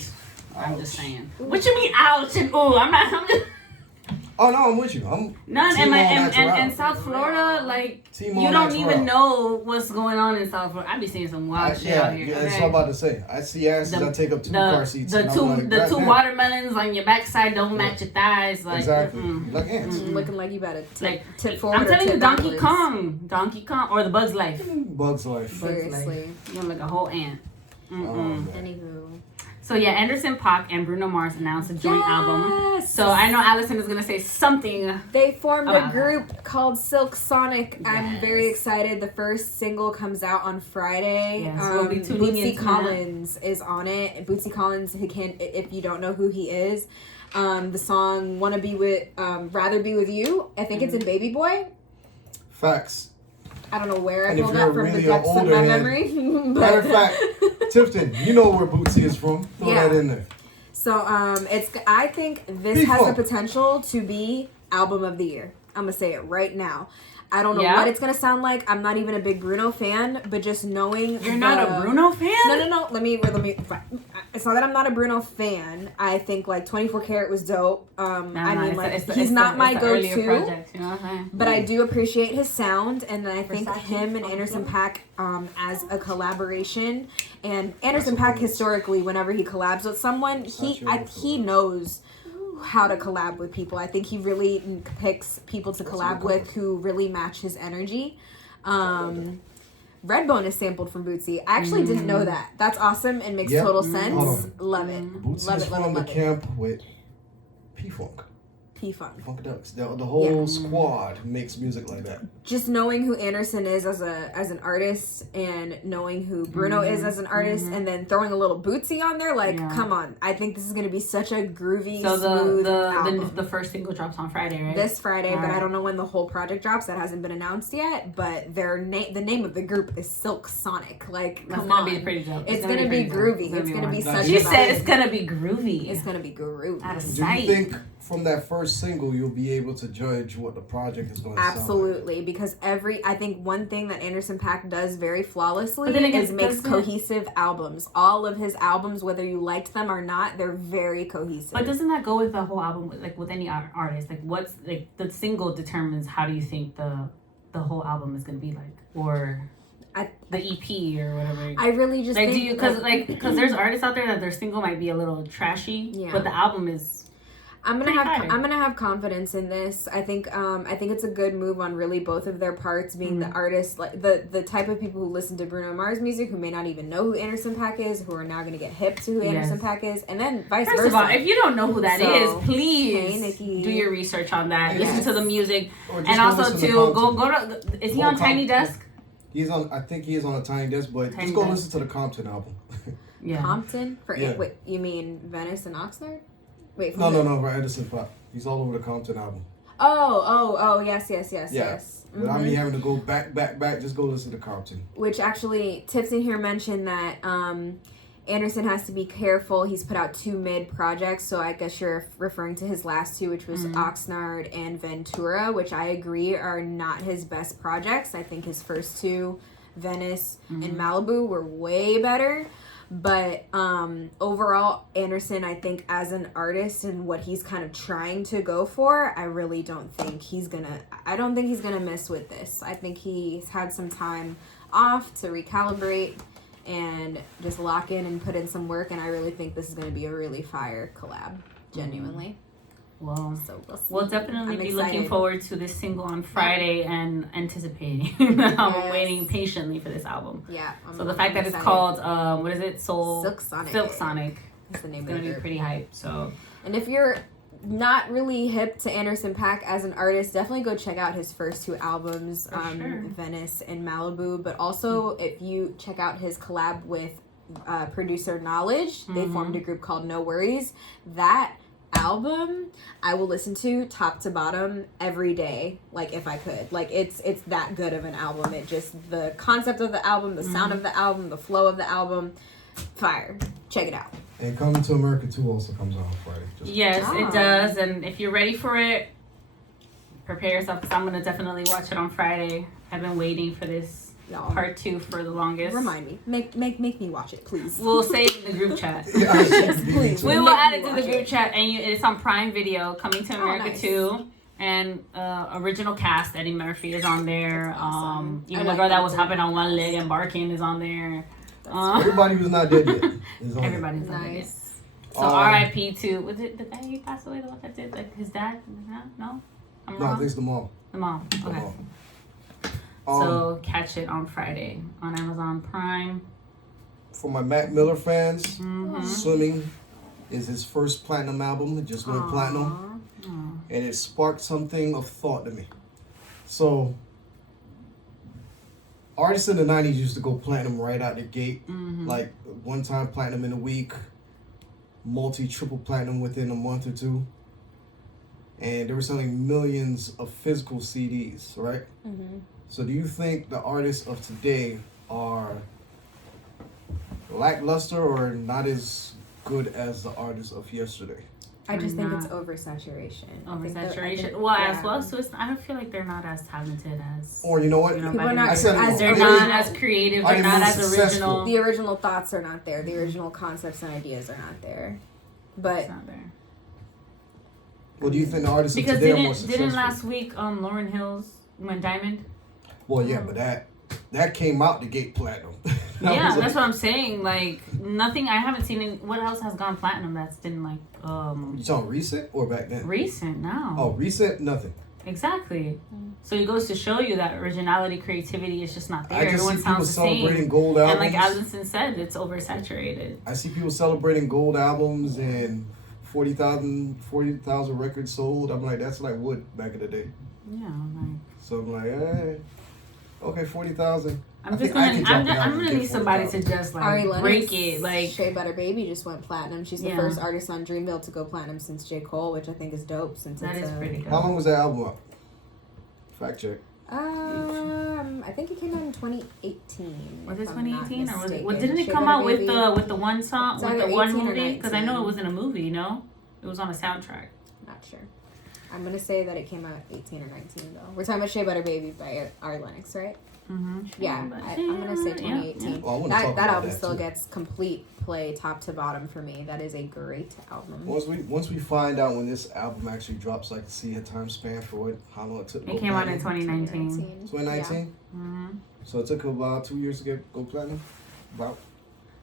I'm Ouch. just saying. What you mean, ouch? And ooh, I'm just. Oh no, I'm with you. I'm None. Team And, all and natural. South Florida, like, Team you all don't natural. even know what's going on in South Florida. I be seeing some wild shit out here. That's okay? what I'm about to say. I see asses. I take up two car seats. The and two, I'm like, the two "God damn." watermelons on your backside don't match your thighs. Like, Exactly. mm-mm. Like ants. Looking like you better Like, tip forward. I'm or telling you, tip Donkey backwards. Kong, or the Bug's Life. Bugs life. Bug's Seriously. Life. You look like a whole ant. Mm-mm. Oh, man. Anywho. So yeah, Anderson .Paak and Bruno Mars announced a joint album. Yes! So I know Allison is gonna say something. They formed a About group called Silk Sonic. I'm Yes. very excited. The first single comes out on Friday. Yes, we'll be tuning Bootsy into Collins is on it. Bootsy Collins, who can, if you don't know who he is, the song "Wanna Be With," "Rather Be With You." I think it's in Baby Boy. Facts. I don't know where I And if pulled you're that from really the depths an of my older head- memory. Matter of fact, Tifton, you know where Bootsy is from. Throw Yeah. that in there. So I think this has P-Funk. the potential to be album of the year. I'm gonna say it right now. I don't know Yeah? what it's gonna sound like. I'm not even a big Bruno fan, but just knowing You're not a Bruno fan? No. Let me. It's not that I'm not a Bruno fan. I think like 24 Karat was dope. I mean, like he's not my earlier go-to. project, you know what I'm saying? But I do appreciate his sound, and I think Versace, him and Funk Anderson Funk. .Paak as a collaboration. And Anderson .Paak historically, whenever he collabs with someone, he knows how to collab with people. I think he really picks people to collab with who really match his energy. Redbone is sampled from Bootsy. I actually didn't know that. That's awesome and makes Yep. total Hold sense. on. Love it. Bootsy Love is it, from love it, the love it. camp with P-Funk. P-Funk. Funkadelics. The whole squad makes music like that. Just knowing who Anderson is as an artist, and knowing who Bruno is as an artist, and then throwing a little Bootsy on there, like, Yeah. come on! I think this is gonna be such a groovy, So smooth album. the first single drops on Friday, right? This Friday, but I Alright. don't know when the whole project drops. That hasn't been announced yet. But the name of the group is Silk Sonic. Like, That's come gonna on, be pretty dope. it's gonna be pretty dope. groovy. It's gonna be wild. such. She a said vibe. it's gonna be groovy. It's gonna be groovy. Out of Do you sight. think from that first single you'll be able to judge what the project is going to sound like? Absolutely, because I think one thing that Anderson .Paak does very flawlessly But then again, is makes doesn't- cohesive albums. All of his albums, whether you liked them or not, they're very cohesive. But doesn't that go with the whole album? Like with any artist, like what's like the single determines how do you think the whole album is gonna be like, or the EP or whatever. I really just Like, think do you because there's artists out there that their single might be a little trashy, Yeah. but the album is I'm gonna Pretty have fire. I'm gonna have confidence in this. I think it's a good move on really both of their parts, being the artists, like the type of people who listen to Bruno Mars music who may not even know who Anderson .Paak is, who are now gonna get hip to who Anderson .Paak is, and then vice First versa. of all, if you don't know who that So, is, please hey, Nikki. do your research on that. Yes. Listen to the music, Or just and go also listen to too Compton. go to. Is he Go on Tiny Compton. Desk? He's on. I think he is on a Tiny Desk, but Tiny just go Desk. listen to the Compton album. Yeah. Compton for Yeah. wait, you mean Venice and Oxnard? Wait, No, for Anderson .Paak. He's all over the Compton album. Oh, yes. Without Mhm. me having to go back, just go listen to Compton. Which actually, tips in here mentioned that Anderson has to be careful. He's put out 2 mid projects, so I guess you're referring to his last 2, which was Oxnard and Ventura, which I agree are not his best projects. I think his first 2, Venice and Malibu, were way better. But overall, Anderson, I think as an artist and what he's kind of trying to go for, I really don't think he's gonna miss with this. I think he's had some time off to recalibrate and just lock in and put in some work, and I really think this is gonna be a really fire collab, genuinely. Well, So we'll see. we'll definitely I'm be excited. looking forward to this single on Friday and anticipating. I'm Yes. waiting patiently for this album. Yeah. So the fact I'm that it's excited. called what is it? Silk Sonic. Silk Sonic. That's the name It's of gonna it. be pretty hype. So And if you're not really hip to Anderson .Paak as an artist, definitely go check out his first 2 albums, For sure. Venice and Malibu. But also, if you check out his collab with producer Knowledge, they formed a group called No Worries. That album I will listen to top to bottom every day, like if I could. Like it's that good of an album. It just, the concept of the album, the sound of the album, the flow of the album, fire. Check it out. And Coming to America 2 also comes out on Friday. yes, Ah. it does. And if you're ready for it, prepare yourself because I'm gonna definitely watch it on Friday. I've been waiting for this Y'all, part 2 for the longest. remind me. Make me watch it, please. We'll say it in the group chat. Please. We will Make add me it to watch the group it. chat, and it's on Prime Video. Coming to America nice. 2, and original cast. Eddie Murphy is on there. That's awesome. I Even the like girl that that was too. hopping on one leg and barking is on there. Everybody who's not dead yet is on it. Everybody's on there. Nice. So R.I.P. to, was it the guy who passed away? The one that did, like his dad? No, I'm No, I wrong. think it's the mom. The mom. The Okay. mom. So catch it on Friday on Amazon Prime. For my Mac Miller fans, Mm-hmm. Swimming is his first platinum album. It just went platinum. Aw. And it sparked something of thought to me. So, artists in the 90s used to go platinum right out the gate. Mm-hmm. Like, one time platinum in a week, triple platinum within a month or 2. And they were selling millions of physical CDs, right? Mhm. So do you think the artists of today are lackluster or not as good as the artists of yesterday? I just think Not. it's oversaturation. I think Oversaturation. that- Well, yeah. as well, so I don't feel like they're not as talented as. Or you know what? You know, People back are in not the I said day. it as They're wrong. not I as creative. I They're didn't not mean as successful. original. The original thoughts are not there. The original concepts and ideas are not there. But It's not there. Well, do you think the artists of Because today are more didn't successful? last week Lauren Hills went diamond? Well, yeah, but that came out the gate platinum. That Yeah, was that's a- what I'm saying. Like nothing. I haven't seen any, what else has gone platinum that's been like You talking recent or back then? recent now. Oh, recent, nothing. Exactly. So it goes to show you that originality, creativity is just not there. I just Everyone see people sounds the same. celebrating gold albums. And like Allison said, it's oversaturated. I see people celebrating gold albums and 40,000 records sold. I'm like, that's like wood back in the day. Yeah, like So I'm like, hey, okay, 40,000. I'm gonna need somebody to 40,000. just Ari like Lennox, break it. Like Shea Butter Baby just went platinum. She's the Yeah. first artist on Dreamville to go platinum since J. Cole, which I think is dope. Since that it's is pretty good. How long was that album up? Fact check. I think it came out in 2018. Was it if I'm not 2018 or was it? Well, mistaken. didn't it Shea come Butter out with Baby, the one song It's with the either one 18 or movie? Because I know 19. it was in a movie. No, it was on a soundtrack. Not sure. I'm gonna say that it came out 18 or 19 though. We're talking about Shea Butter Baby by Ari Lennox, right? Mm-hmm. Yeah, I'm gonna say 2018. Well, I wanna talk That about album that, still too. gets complete play top to bottom for me. That is a great album. Once we find out when this album actually drops, so I can see a time span for it, how long it took to go It came out in platinum. 2019. 2019? Mm-hmm. So it took about 2 years to go platinum? About?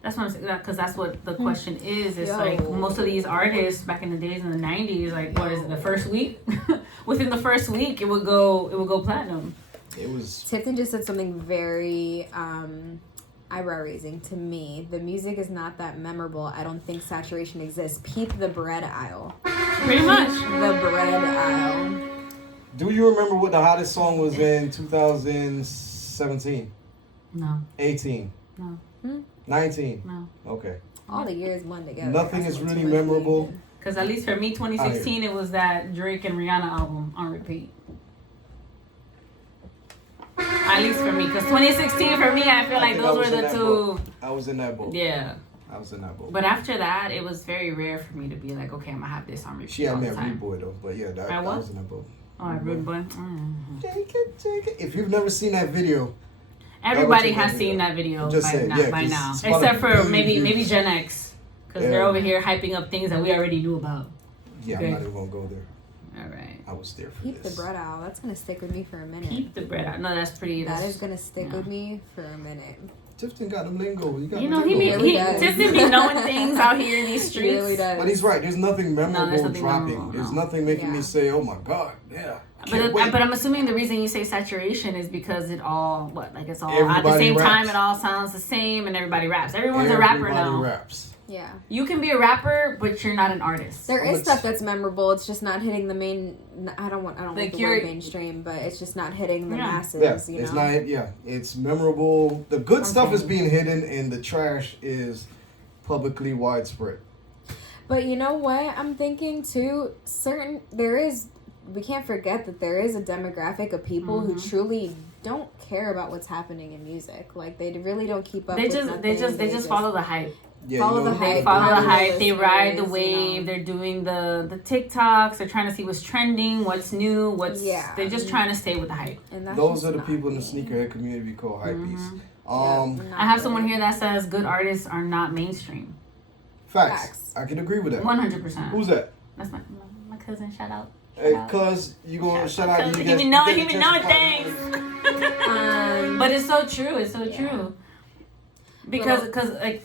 That's what I'm saying, because that's what the question is. It's Yo. like most of these artists back in the days in the 90s, like what is it, the first week? Within the first week, it would go platinum. It was. Tipton just said something very eyebrow raising to me. The music is not that memorable. I don't think saturation exists. Peep the bread aisle. Pretty much. The bread aisle. Do you remember what the hottest song was in 2017? No. 18? No. 19? No. Okay. All the years blend together. Nothing That's is what really too much memorable. means. Because at least for me, 2016, it was that Drake and Rihanna album on repeat. At least for me, because 2016 for me, I feel like think I those was were in the that two. boat. I was in that boat. Yeah. I was in that boat. But after that, it was very rare for me to be like, okay, I'm gonna have this on repeat. She had all me the at time. Rude Boy though, but yeah, I what? was in that boat. Oh, Rude Boy. Mm-hmm. Take it. If you've never seen that video, Everybody check that has seen video. that video Just by, saying, now, yeah, by 'cause now, it's about except a for billion maybe views. Gen X, because Yeah. they're over here hyping up things that we already knew about. yeah, Okay. I'm not even gonna go there. All right. I was there for Peep the this. bread aisle. That's gonna stick with me for a minute. Keep the bread out. No, that's pretty. That That's, is gonna stick yeah. with me for a minute. Tifton got them lingo. You got You them know, he lingo. be really does. Tiffany be knowing things out here in these He streets. really does. But he's right. There's nothing memorable there's nothing dropping. memorable, There's no. nothing making me Yeah. say, "Oh my God, yeah." I can't wait. But I'm assuming the reason you say saturation is because it all it's all at the Everybody same time. raps. It all sounds the same, and everybody raps. Everyone's a rapper Everybody now. raps. Yeah. You can be a rapper, but you're not an artist. There Well, is stuff that's memorable. It's just not hitting the main. I don't want Like the you're- word mainstream, but it's just not hitting the Yeah. masses. Yeah, You it's know? not. Yeah, it's memorable. The good stuff Okay. is being hidden, and the trash is publicly widespread. But you know what? I'm thinking too. We can't forget that there is a demographic of people who truly don't care about what's happening in music. Like they really don't keep up. They with just nothing. they just follow the hype. Yeah, Follow you know, the hype. They follow the Follow hype. They ride the listeners, wave. you know. They're doing the TikToks. They're trying to see what's trending, what's new, what's. Yeah. They're just trying to stay with the hype. And that's Those just are the not people in the me. sneakerhead community called hypebeasts. Yeah, not I have good. someone here that says good artists are not mainstream. Facts. I can agree with that. 100%. Who's that? That's my cousin. Shout out. Hey, cuz you gonna shout out to you He guys. be knowing. you He be guys knowing just- things. But it's so true. It's so true. Because like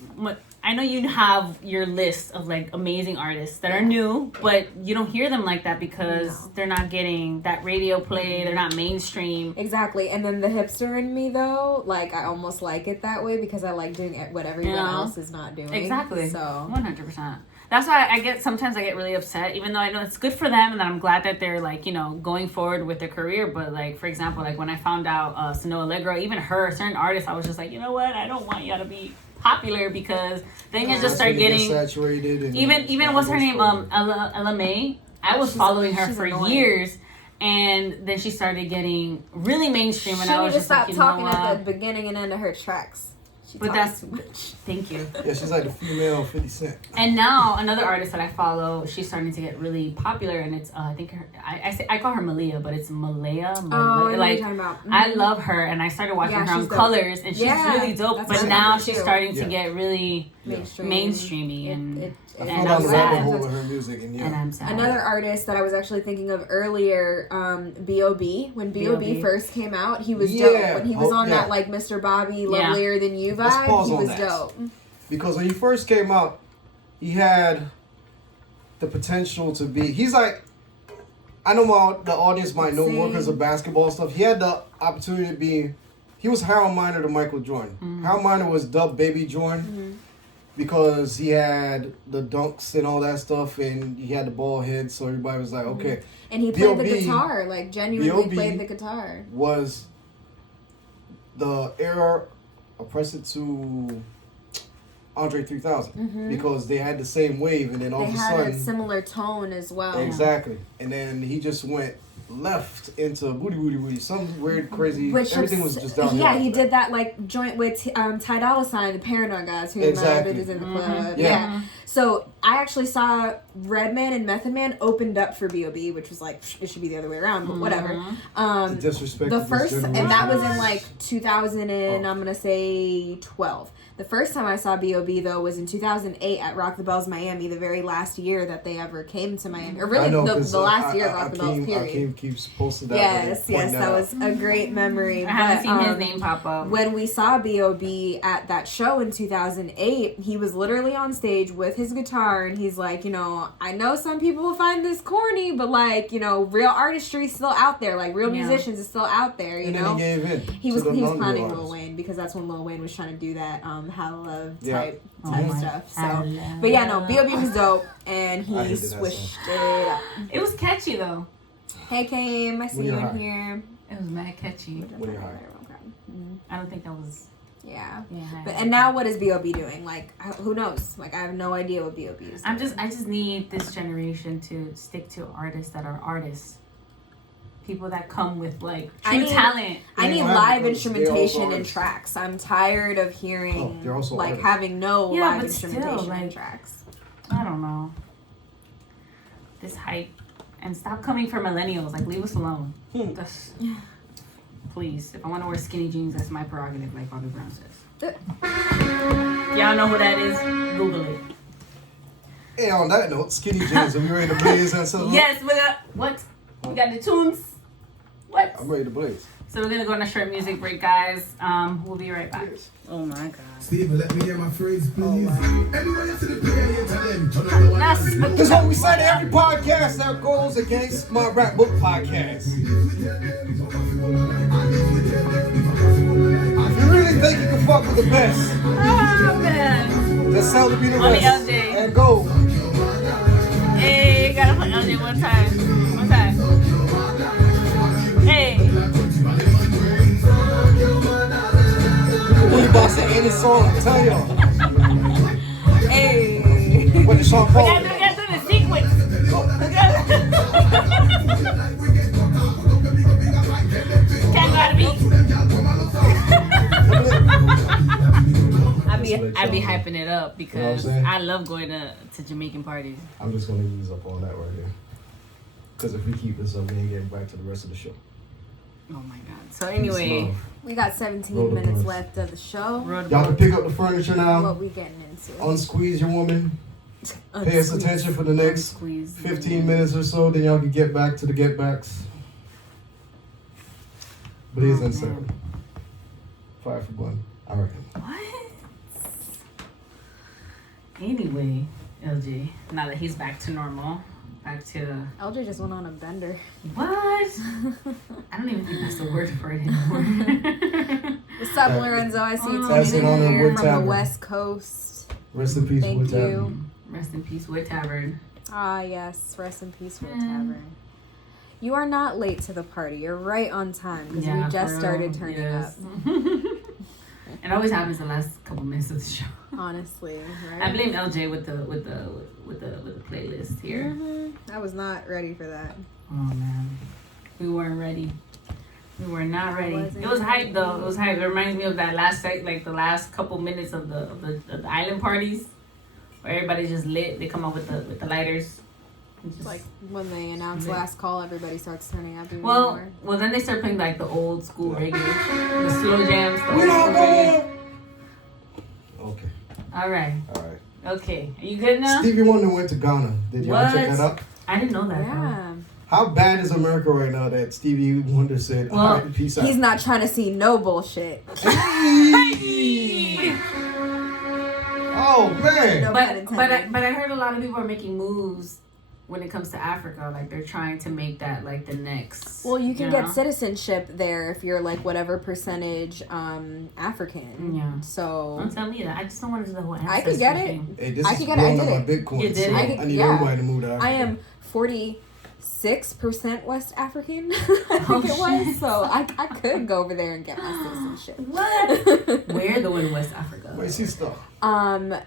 I know you have your list of like amazing artists that are new, but you don't hear them like that because they're not getting that radio play. They're not mainstream. Exactly. And then the hipster in me, though, like, I almost like it that way because I like doing what everyone else is not doing. Exactly. So 100%. That's why sometimes I get really upset, even though I know it's good for them and that I'm glad that they're like, going forward with their career. But like, for example, like when I found out Sano Allegro, even her, certain artists, I was just like, you know what? I don't want y'all to be popular because then you just start That's when it getting gets saturated. And even what's her name? Ella May. I was following her for annoying. years. And then she started getting really mainstream, and she I need was to just like, stop you talking know at what? the beginning and end of her tracks. She But talks that's too much. thank you. Yeah, she's like the female 50 Cent. And now another artist that I follow, she's starting to get really popular, and it's I think I call her Malia, but it's Malaya. Oh, I know what like you're talking about. I love her, and I started watching Yeah, her on she's dope. Colors, and she's Yeah, really dope. that's But what now I she's too. starting to Yeah. get really Mainstream. mainstreamy, and I And fell I'm down the sad. rabbit hole with her music, and and yeah. I'm sad. Another artist that I was actually thinking of earlier, B.O.B. When B.O.B. first came out, he was dope. Yeah. When he was Oh, on yeah. that, like, Mr. Bobby, Yeah. Lovelier Than You Let's vibe, pause he on was that. dope. Because when he first came out, he had the potential to be. He's like, I know the audience might know more because of basketball stuff. He had the opportunity to be. He was Harold Miner to Michael Jordan. Harold Miner was dubbed Baby Jordan because he had the dunks and all that stuff, and he had the ball head. So everybody was like, okay, And he played the B.O.B. guitar, like, genuinely B.O.B. played the guitar. was the era oppressive to Andre 3000 because they had the same wave, and then all They of a had sudden, a similar tone as well. exactly, and then he just went left into booty, some weird, crazy. Which everything was just downhill. Yeah, he after that. did that like joint with Ty Dolla $ign, the Paranoid guys who Exactly. is in the club. Yeah. Yeah. So I actually saw Redman and Method Man opened up for B.O.B., which was like it should be the other way around, but whatever. The disrespect. The of this first, and that was in generation. like 2000 and I'm gonna say 12. The first time I saw B.O.B. though was in 2008 at Rock the Bells Miami, the very last year that they ever came to Miami, or really the last year of Rock the Bells. Period. Akeem keeps posting that. Yes, that was a great memory. I haven't seen his name pop up. When we saw B.O.B. at that show in 2008, he was literally on stage with his guitar, and he's like, you know, I know some people will find this corny, but like, you know, real artistry is still out there. Like real musicians is still out there. You know, then he gave in. He was clowning Lil Wayne because that's when Lil Wayne was trying to do that How Love type stuff. So, but yeah, no, B.O.B. was dope, and he swished it up. It was catchy though. Hey, Kame, I see you in here. It was mad catchy. When you're high. I don't think that was. Yeah. But and now what is B.O.B. doing? Like, who knows? Like, I have no idea what B.O.B. is doing. I just need this generation to stick to artists that are artists. People that come with like true talent. I need live instrumentation and tracks. I'm tired of hearing like having no live instrumentation and tracks. I don't know. This hype, and stop coming for millennials. Like, leave us alone. Please, if I want to wear skinny jeans, that's my prerogative, like Bobby Brown says. Y'all know who that is? Google it. Hey, on that note, skinny jeans. Are we ready to blaze and something? Yes, we got the tunes. What? I'm ready to blaze. So we're gonna go on a short music break, guys. We'll be right back. Oh my God. Steve, let me hear my phrase, please. Everybody to the PA, tell them. This is what we say to every podcast that goes against my Rapbook podcast. If you really think you can fuck with the best, man. just sell to be the Only best. LJ. And go. Hey, gotta play LJ one time. One time. Hey. We boss at any song, I tell y'all. Hey. When the song falls. We gotta do the sequence. Can't go out of beat. I'd be hyping it up because I love going to Jamaican parties. I'm just gonna ease up on that right here. Because if we keep this up, we ain't getting back to the rest of the show. Oh my God. So anyway, we got 17 minutes left of the show. Y'all can pick up the furniture now. What we getting into? Unsqueeze your woman. Pay us attention for the next 15 minutes or so, then y'all can get back to the get backs. Blaze and 7. 5 for 1, I reckon. What? Anyway, LG, now that he's back to normal, back to... LJ just went on a bender. What? I don't even think that's the word for it anymore. What's up, Lorenzo? I see you That's tuning it on in the here Wood from the Tavern. West Coast. Rest in peace, Thank Wood you. Tavern. Rest in peace, Wood Tavern. Ah, yes. Rest in peace, Wood Tavern. You are not late to the party. You're right on time because we just started turning up. It always happens the last couple minutes of the show. Honestly, right? I blame LJ with the playlist here. I was not ready for that. Oh man, we weren't ready. We were not ready. It was hype though. It was hype. It reminds me of that last like the last couple minutes of the island parties, where everybody's just lit. They come up with the lighters. Just like when they announce last call, everybody starts turning up even well, more. Well, then they start playing like the old school reggae, the slow jams. The We're old not school reggae. going. Okay. All right. All right. Okay. Are you good now? Stevie Wonder went to Ghana. Did y'all check that out? I didn't know that. Yeah. How bad is America right now that Stevie Wonder said, Well, all right, peace out? He's not trying to see no bullshit. Oh, man. No pun intended. But I heard a lot of people are making moves when it comes to Africa. Like they're trying to make that like the next. Well, you can get citizenship there if you're like whatever percentage African. Yeah. So Don't tell me that. I just don't want to do the whole ancestry I could get it. thing. Hey, this I is could get it. I blowing did up my it. Bitcoin. You did so it? I need everybody to move to Africa. I am 46% West African. I think it was. So I could go over there and get my citizenship. What? Where though in West Africa? Where's his stuff?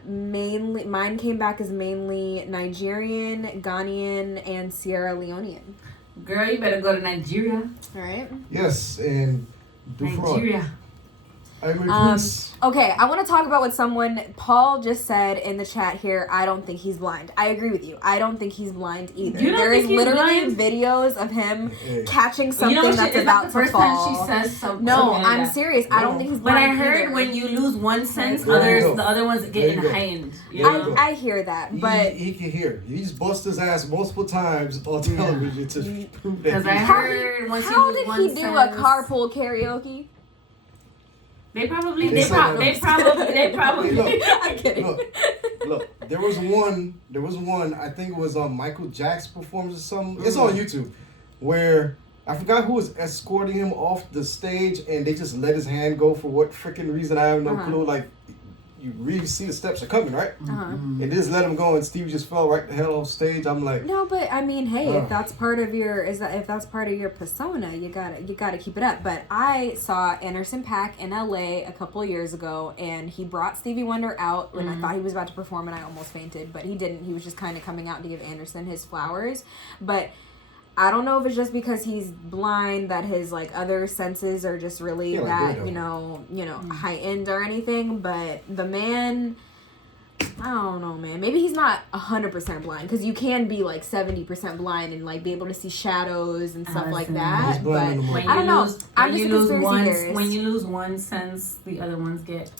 Mainly mine came back as mainly Nigerian, Ghanaian, and Sierra Leonean. Girl, you better go to Nigeria. All right. Yes, and do fraud. Nigeria. I agree. Please. Okay, I want to talk about what Paul just said in the chat here. I don't think he's blind. I agree with you. I don't think he's blind either. You don't There think is he's literally blind? videos of him Hey. catching something You know, that's it's about not the to first fall. time she says something. No, like I'm that. serious. I don't think he's But blind I heard either. when you lose one sense, There you go. the other ones There get you go. heightened. You There you know? go. I hear that, but he can hear. He's bust his ass multiple times on television to prove that. Because I he's- heard once you how lose did one he do a sense, carpool karaoke? They probably. Hey, I'm kidding. Look, there was one, I think it was Michael Jackson performance or something. It's on YouTube, where I forgot who was escorting him off the stage, and they just let his hand go for what freaking reason, I have no clue. Like, you really see the steps are coming, right? And they just let him go, and Stevie just fell right the hell off stage. I'm like, No, but I mean, hey, if that's part of your persona, you gotta keep it up. But I saw Anderson .Paak in LA a couple of years ago, and he brought Stevie Wonder out when I thought he was about to perform, and I almost fainted, but he didn't. He was just kind of coming out to give Anderson his flowers. But I don't know if it's just because he's blind that his like other senses are just really that you know heightened or anything. But the man, I don't know, man. Maybe he's not 100% blind, because you can be like 70% blind and like be able to see shadows and stuff like that. He's But blind in the When I don't you know. lose- I'm when just you a lose conspiracy one- theorist. When you lose one sense, the other ones get.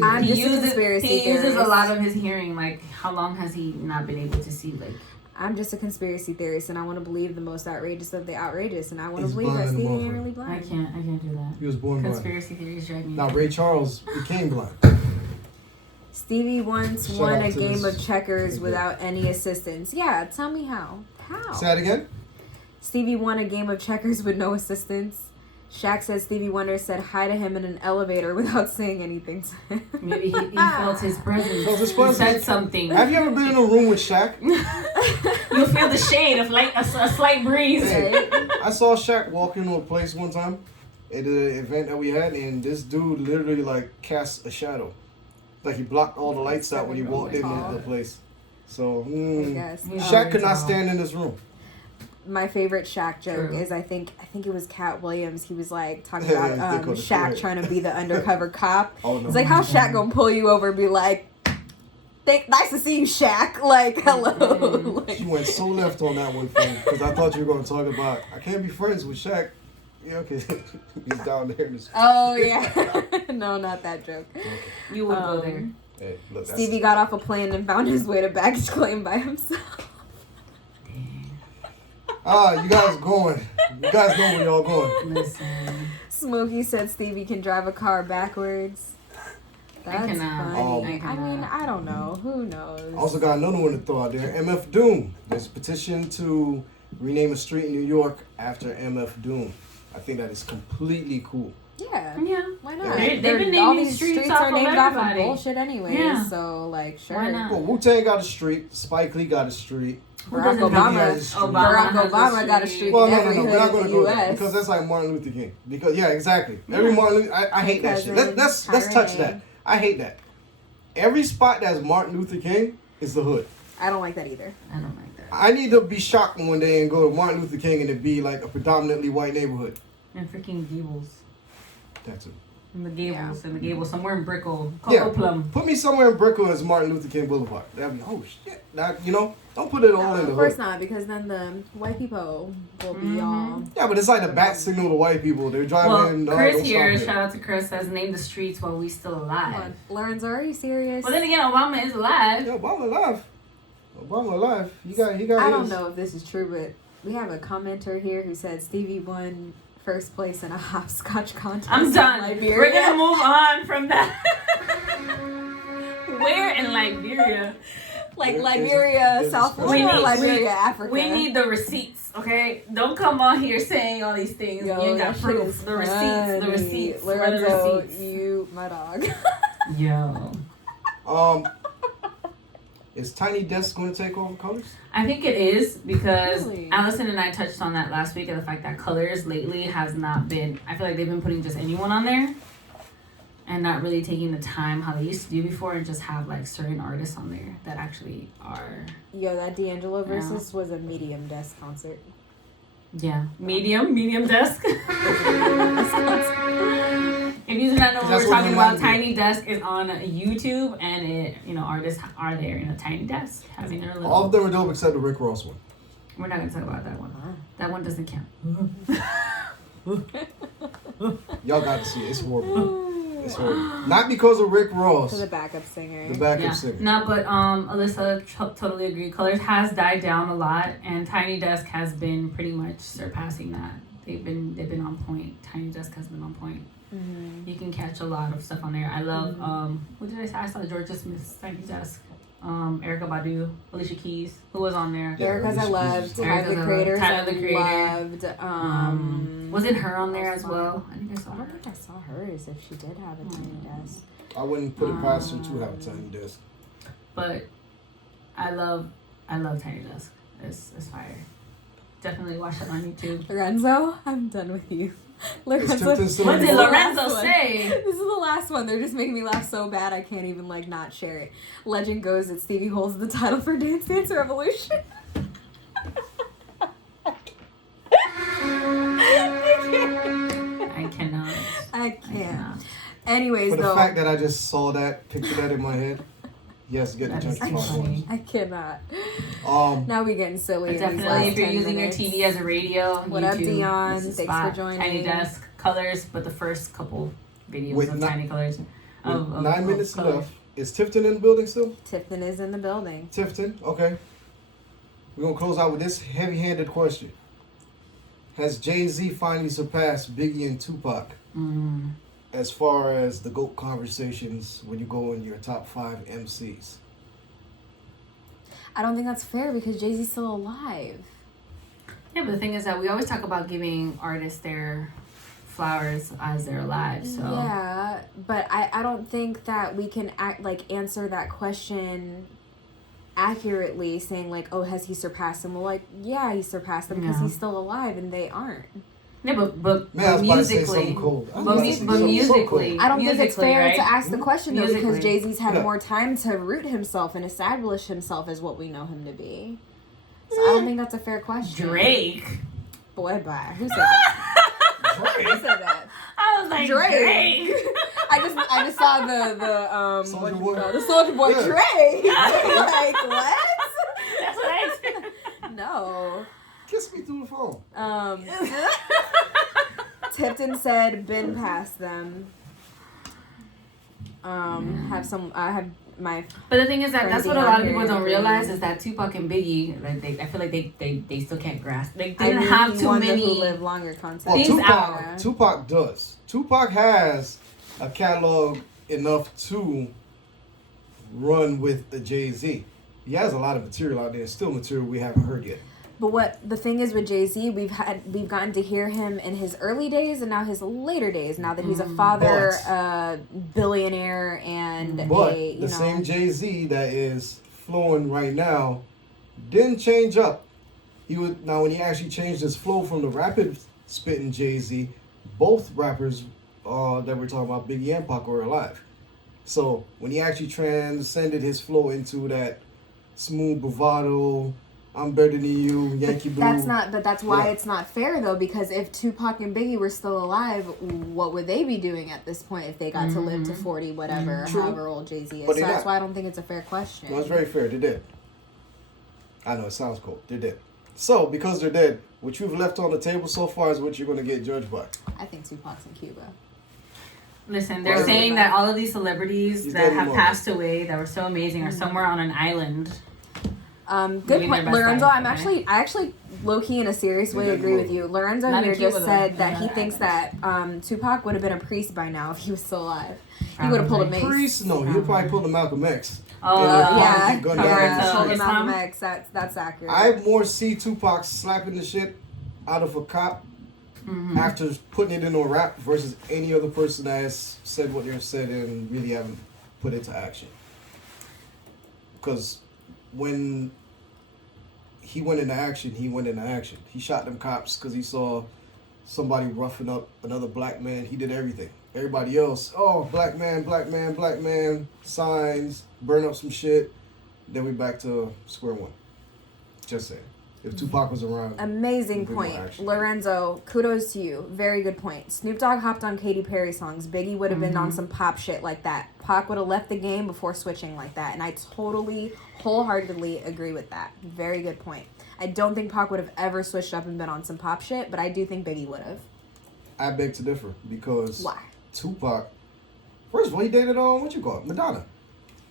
I'm He just a uses conspiracy he uses theorist. a lot of his hearing. Like, how long has he not been able to see? Like, I'm just a conspiracy theorist, and I want to believe the most outrageous of the outrageous, and I want to He's believe that blind in the Stevie ain't motherfucker. really I blind. can't do that. he was born blind. Conspiracy theories drive me. Now Ray Charles became blind. Stevie once Shout won out a to game this- of checkers without any assistance. Yeah, tell me how. How? Say that again? Stevie won a game of checkers with no assistance. Shaq says Stevie Wonder said hi to him in an elevator without saying anything to him. Maybe he felt his presence. Felt his He presence. said something. Have you ever been in a room with Shaq? You feel the shade of like a slight breeze. Hey, I saw Shaq walk into a place one time at an event that we had, and this dude literally like cast a shadow. Like he blocked all the lights out when he walked in the place. So, guess. Shaq could not stand in this room. My favorite Shaq joke True. is I think it was Cat Williams. He was like talking They about call it Shaq right. trying to be the undercover cop. Oh no. It's like, how Shaq gonna pull you over and be like, nice to see you, Shaq. Like, hello. She went so left on that one thing because I thought you were going to talk about I can't be friends with Shaq. Yeah, okay. He's down there. Oh yeah. No, not that joke. You would go there. Hey, look, that's, Stevie got off a plane and found his way to baggage claim by himself. you guys going. You guys know where y'all going. Listen. Smokey said Stevie can drive a car backwards. That's cannot. funny. I I mean, cannot. I don't know. Who knows? Also got another one to throw out there. MF Doom. There's a petition to rename a street in New York after MF Doom. I think that is completely cool. Yeah. Yeah. Why not? They've They're- been all naming these streets are off named of off of everybody. bullshit anyway. Yeah. So like, sure. Why not? Well, Wu-Tang got a street. Spike Lee got a street. Barack doesn't have Obama. has a street? Barack has a Obama got a street. street Well, in no, every we're not hood going in to the go there U.S. because that's like Martin Luther King. Because yeah, exactly. Every Martin, I hate that shit. Let's touch Tyranny. that. I hate that. Every spot that's Martin Luther King is the hood. I don't like that either. I don't like that. I need to be shocked one day and go to Martin Luther King and it be like a predominantly white neighborhood. And freaking Gables. That's it. In the Gables. In the Gables. Somewhere in Brickell. Yeah, Cocoa Plum. put me somewhere in Brickell as Martin Luther King Boulevard. That'd be shit. That, don't put it all in the Of course hood. not, because then the white people will be all. Yeah, but it's like the bat signal to white people. They're driving Well, in. Chris don't here, stop shout out to Chris, says name the streets while we still Come alive. on, Lorenzo, are you serious? Well, then again, Obama is alive. Yeah, Obama alive. Obama alive. He got I don't his. know if this is true, but we have a commenter here who said Stevie won first place in a hopscotch contest. I'm in done. Liberia. We're gonna move on from that. Where in Liberia? Like There's Liberia, a South special- Florida, We need- Liberia, Africa. We need the receipts, okay? Don't come on here saying all these things. Yo, you ain't that got shit proof. is The receipts, the funny. receipts, where are the Lorenzo, receipts? you, my dog. Yo. Is Tiny Desk going to take over Colors? I think it is because Really? Allison and I touched on that last week and the fact that Colors lately has not been, I feel like they've been putting just anyone on there and not really taking the time how they used to do before and just have like certain artists on there that actually are, Yo, that D'Angelo versus was a medium desk concert. medium desk. If you do not know what That's we're what talking about, reminded me. Tiny Desk is on YouTube, and it, artists are there in a tiny desk having their little. All of them are dope except the Rick Ross one. We're not gonna talk about that one. That one doesn't count. Y'all got to see it. It's horrible. It's horrible. Not because of Rick Ross, For the backup singer. the backup Yeah. singer. No, but Alyssa totally agree. Colors has died down a lot, and Tiny Desk has been pretty much surpassing that. They've been on point. Tiny Desk has been on point. Mm-hmm. You can catch a lot of stuff on there. I love what did I say? I saw Georgia Smith's Tiny Desk. Erica Badu, Alicia Keys, who was on there. Yeah. Erica's I loved. Tyler Erica's the I Creators loved. Tyler, I the Creator. loved. Was it her on there as well? I think I saw I her. don't think I saw hers if she did have a tiny desk. I wouldn't put it past her to have a tiny desk. But I love Tiny Desk. It's fire. Definitely watch it on YouTube. Lorenzo, I'm done with you. Is Lorenzo, Tipton still What in did the world? Lorenzo last one. say? This is the last one. They're just making me laugh so bad I can't even not share it. Legend goes that Stevie holds the title for Dance Dance Revolution. I cannot. I can't. cannot. Anyways, For the though, fact that I just saw that, pictured that in my head, he has to get the That is judge so spot funny. points. I cannot. Um, Now we getting silly. in these Definitely, last if you're 10 using minutes. your TV as a radio, What up, YouTube Dion? is the Thanks spot. for joining. Tiny Desk, Colors, but the first couple videos With of ni- Tiny Colors. with 9 minutes Colors. left. Is Tifton in the building still? Tifton is in the building. Tifton, okay. We're going to close out with this heavy-handed question. Has Jay-Z finally surpassed Biggie and Tupac as far as the GOAT conversations when you go in your top 5 MCs? I don't think that's fair because Jay-Z's still alive. Yeah, but the thing is that we always talk about giving artists their flowers as they're alive. So Yeah, but I don't think that we can answer that question accurately, saying oh, has he surpassed them? Well, yeah, he surpassed them because Yeah. he's still alive and they aren't. yeah, but Man, I was about to say musically, something cold. I was but, about to say but something so musically, cold. I don't think it's musically, fair right? to ask the question though because Musically. Jay-Z's had Yeah. more time to root himself and establish himself as what we know him to be. So I don't think that's a fair question. Drake. Boy, bye. Who said that? Drake. Who said that? I was like Drake. Drake. I just saw the Soulja what you Boy. call it? The Soldier Boy Yeah. Drake. What? That's what I said. No. Kiss me through the phone. Tipton said been past them. Have my But the thing is that Friends that's what a lot of behind people here don't agree. realize is that Tupac and Biggie, I feel like they still can't grasp. They I didn't mean, have he too won the many. Who Live Longer contest. Well, These Yeah. Tupac does. Tupac has a catalog enough to run with the Jay-Z. He has a lot of material out there, still material we haven't heard yet. But what the thing is with Jay-Z, we've gotten to hear him in his early days and now his later days. Now that he's a father, billionaire, and But a the same Jay-Z that is flowing right now didn't change up. Now when he actually changed his flow from the rapid spitting Jay-Z, both rappers that we're talking about, Biggie and Pac, were alive. So when he actually transcended his flow into that smooth bravado, I'm better than you, Yankee Blue. That's why Yeah. it's not fair though, because if Tupac and Biggie were still alive, what would they be doing at this point if they got to live to 40, whatever, True. however old Jay-Z is? But So they're that's not. why I don't think it's a fair question. No, it's very fair. They're dead. I know it sounds cold. They're dead. So because they're dead, what you've left on the table so far is what you're going to get judged by. I think Tupac's in Cuba. Listen, they're Right. saying that all of these celebrities He's that dead have anymore. passed away that were so amazing are somewhere on an island. Good Living point, their best Lorenzo. life, I actually low key in a serious way Yeah, agree you with you. Lorenzo Not in here Cuba, just though. said that he Yeah. thinks that Tupac would have been a priest by now if he was still alive. He would have pulled a mace. Priest? No, he'll probably pull the Malcolm X. Oh, Yeah, Gun yeah, down. pulled a Islam? Malcolm X. That's accurate. I more see Tupac slapping the shit out of a cop after putting it into a rap versus any other person that has said what they've said and really haven't put it to action. Because when he went into action, He shot them cops because he saw somebody roughing up another black man. He did everything. Everybody else, black man, signs, burn up some shit. Then we back to square one. Just saying. if Tupac was around. Amazing Big point. action. Lorenzo, kudos to you. Very good point. Snoop Dogg hopped on Katy Perry songs. Biggie would have been on some pop shit like that. Pac would have left the game before switching like that. And I totally, wholeheartedly agree with that. Very good point. I don't think Pac would have ever switched up and been on some pop shit, but I do think Biggie would have. I beg to differ because Why? Tupac, first of all, he dated Madonna.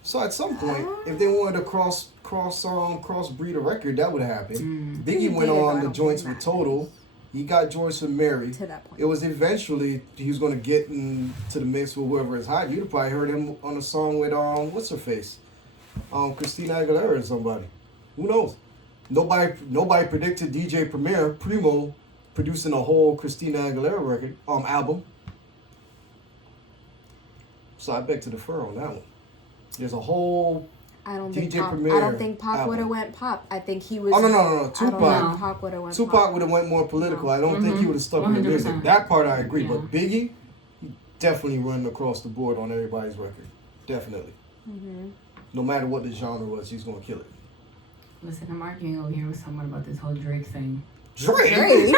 So at some point, if they wanted to crossbreed a record, that would happen. Biggie He went did, but I on the don't joints think with that Total. He got Joyce with Mary. To that point. It was eventually he was going to get into the mix with whoever is hot. You'd have probably heard him on a song with what's her face, Christina Aguilera or somebody. Who knows? Nobody predicted DJ Primo producing a whole Christina Aguilera record album. So I beg to defer on that one. There's a whole I don't DJ think Pac, Premier I don't think Pac album. would have went pop. I think he was. Oh no. I don't Tupac. think Pac would have went Tupac pop. would have went more political. I don't think he would have stuck with the 100%. music. That part I agree. Yeah. But Biggie, definitely running across the board on everybody's record. Definitely. No matter what the genre was, he's gonna kill it. Listen, I'm arguing over here with someone about this whole Drake thing. Drake.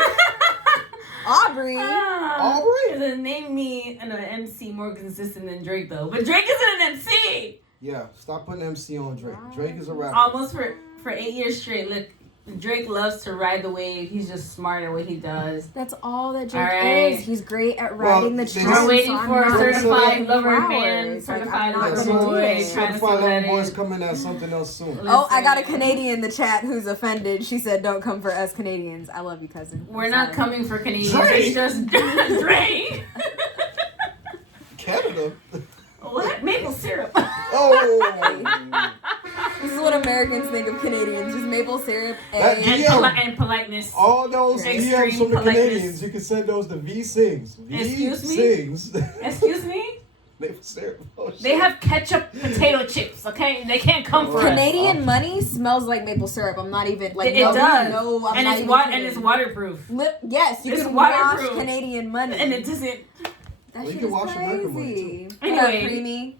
Aubrey. Aubrey? Doesn't name me an MC more consistent than Drake though. But Drake isn't an MC. Yeah, stop putting MC on Drake. Drake is a rapper. Almost for 8 years straight. Look, Drake loves to ride the wave. He's just smart at what he does. That's all that Drake All right. is. He's great at riding the they train. just- We're waiting so I'm for a not certified giving lover flowers. man, Like, certified I'm not lover gonna do boy, it. trying to see Certified what that Lover Boy's is. coming as something else soon. Oh, I got a Canadian in the chat who's offended. She said, "Don't come for us Canadians." I love you, cousin. I'm We're not sorry. coming for Canadians. Drake. It's just Drake. Canada. What? Maple syrup. Oh. This is what Americans think of Canadians: just maple syrup That- and Yeah. And politeness. All those Extreme DMs from the politeness. Canadians, you can send those to V Sings. V Excuse me? Sings. Excuse me? Maple syrup. Oh, shit. They have ketchup potato chips, okay? They can't come for us. Canadian money smells like maple syrup. I'm not even like It does. No, I'm and not it's even and it's waterproof. Yes, you It's can waterproof. wash Canadian money. And it doesn't. That Well, you shit can is wash American money, crazy. too. Anyway. Creamy.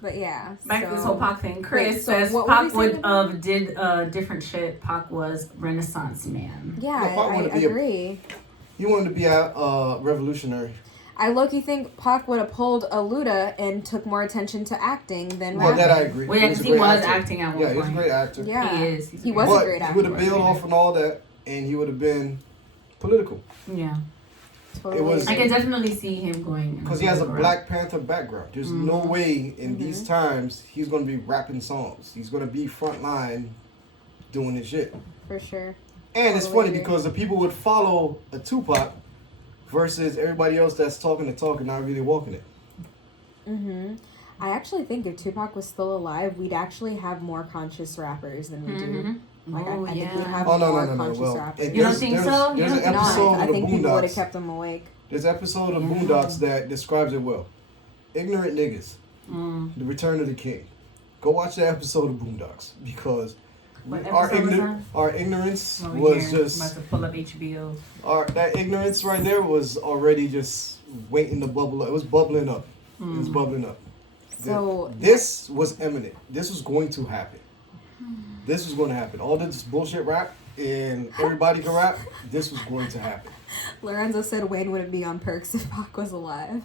But yeah. Back to this whole Pac thing. Chris Wait, so says what were we Pac saying would did different shit. Pac was Renaissance man. Yeah, No, Pac wanted I to be a- agree. He wanted to be a revolutionary. I low-key think Pac would have pulled a Luda and took more attention to acting than Well, rapping. that I agree. Well, yeah, a 'cause he great was actor. acting at one Yeah, he was a point. great actor. Yeah, He is. He's He a was But a great he actor. would have bailed off on all that, and he would have been political. Yeah. Totally It was- I agree. can definitely see him going. Because he has a Black Panther background. There's no way in these times he's going to be rapping songs. He's going to be frontline doing his shit. For sure. And it's Totally funny agree. because the people would follow a Tupac versus everybody else that's talking the talk and not really walking it. I actually think if Tupac was still alive, we'd actually have more conscious rappers than we do. Like, Oh, I think we'd yeah. have Oh, no, more no, no, no. conscious Well, rappers. You don't think so? You There's don't an think No, episode I of the think people would have Boondocks. kept them awake. There's an episode of Boondocks that describes it well. Ignorant niggas. The Return of the King. Go watch that episode of Boondocks because What our episode was our ignorance Over was here. just I'm about to pull up HBO. that ignorance right there was already just waiting to bubble up. It was bubbling up. It was bubbling up. So This was imminent. This was going to happen. This was going to happen. All this bullshit rap and everybody can rap. This was going to happen. Lorenzo said Wayne wouldn't be on Perks if Pac was alive.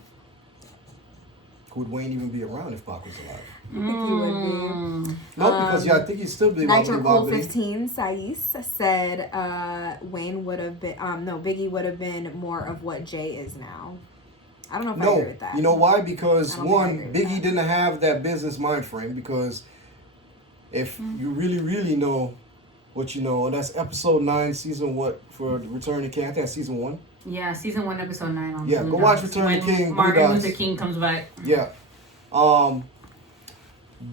Would Wayne even be around if Pac was alive? I think he would be. No, because I think he'd still be Nitro Cool Bobbity. 15 Sais said Wayne would have been Biggie would have been more of what Jay is now. I don't know if I agree No, with that. you know why? Because I don't think I one, agree with Biggie that. didn't have that business mind frame. Because if you really, really know what you know, that's episode 9, season what for Return to King? I think that's season 1. Yeah, season 1, episode 9 on Yeah, go Boondocks. watch Return to When King, Martin Boondocks. Luther King comes back. Yeah.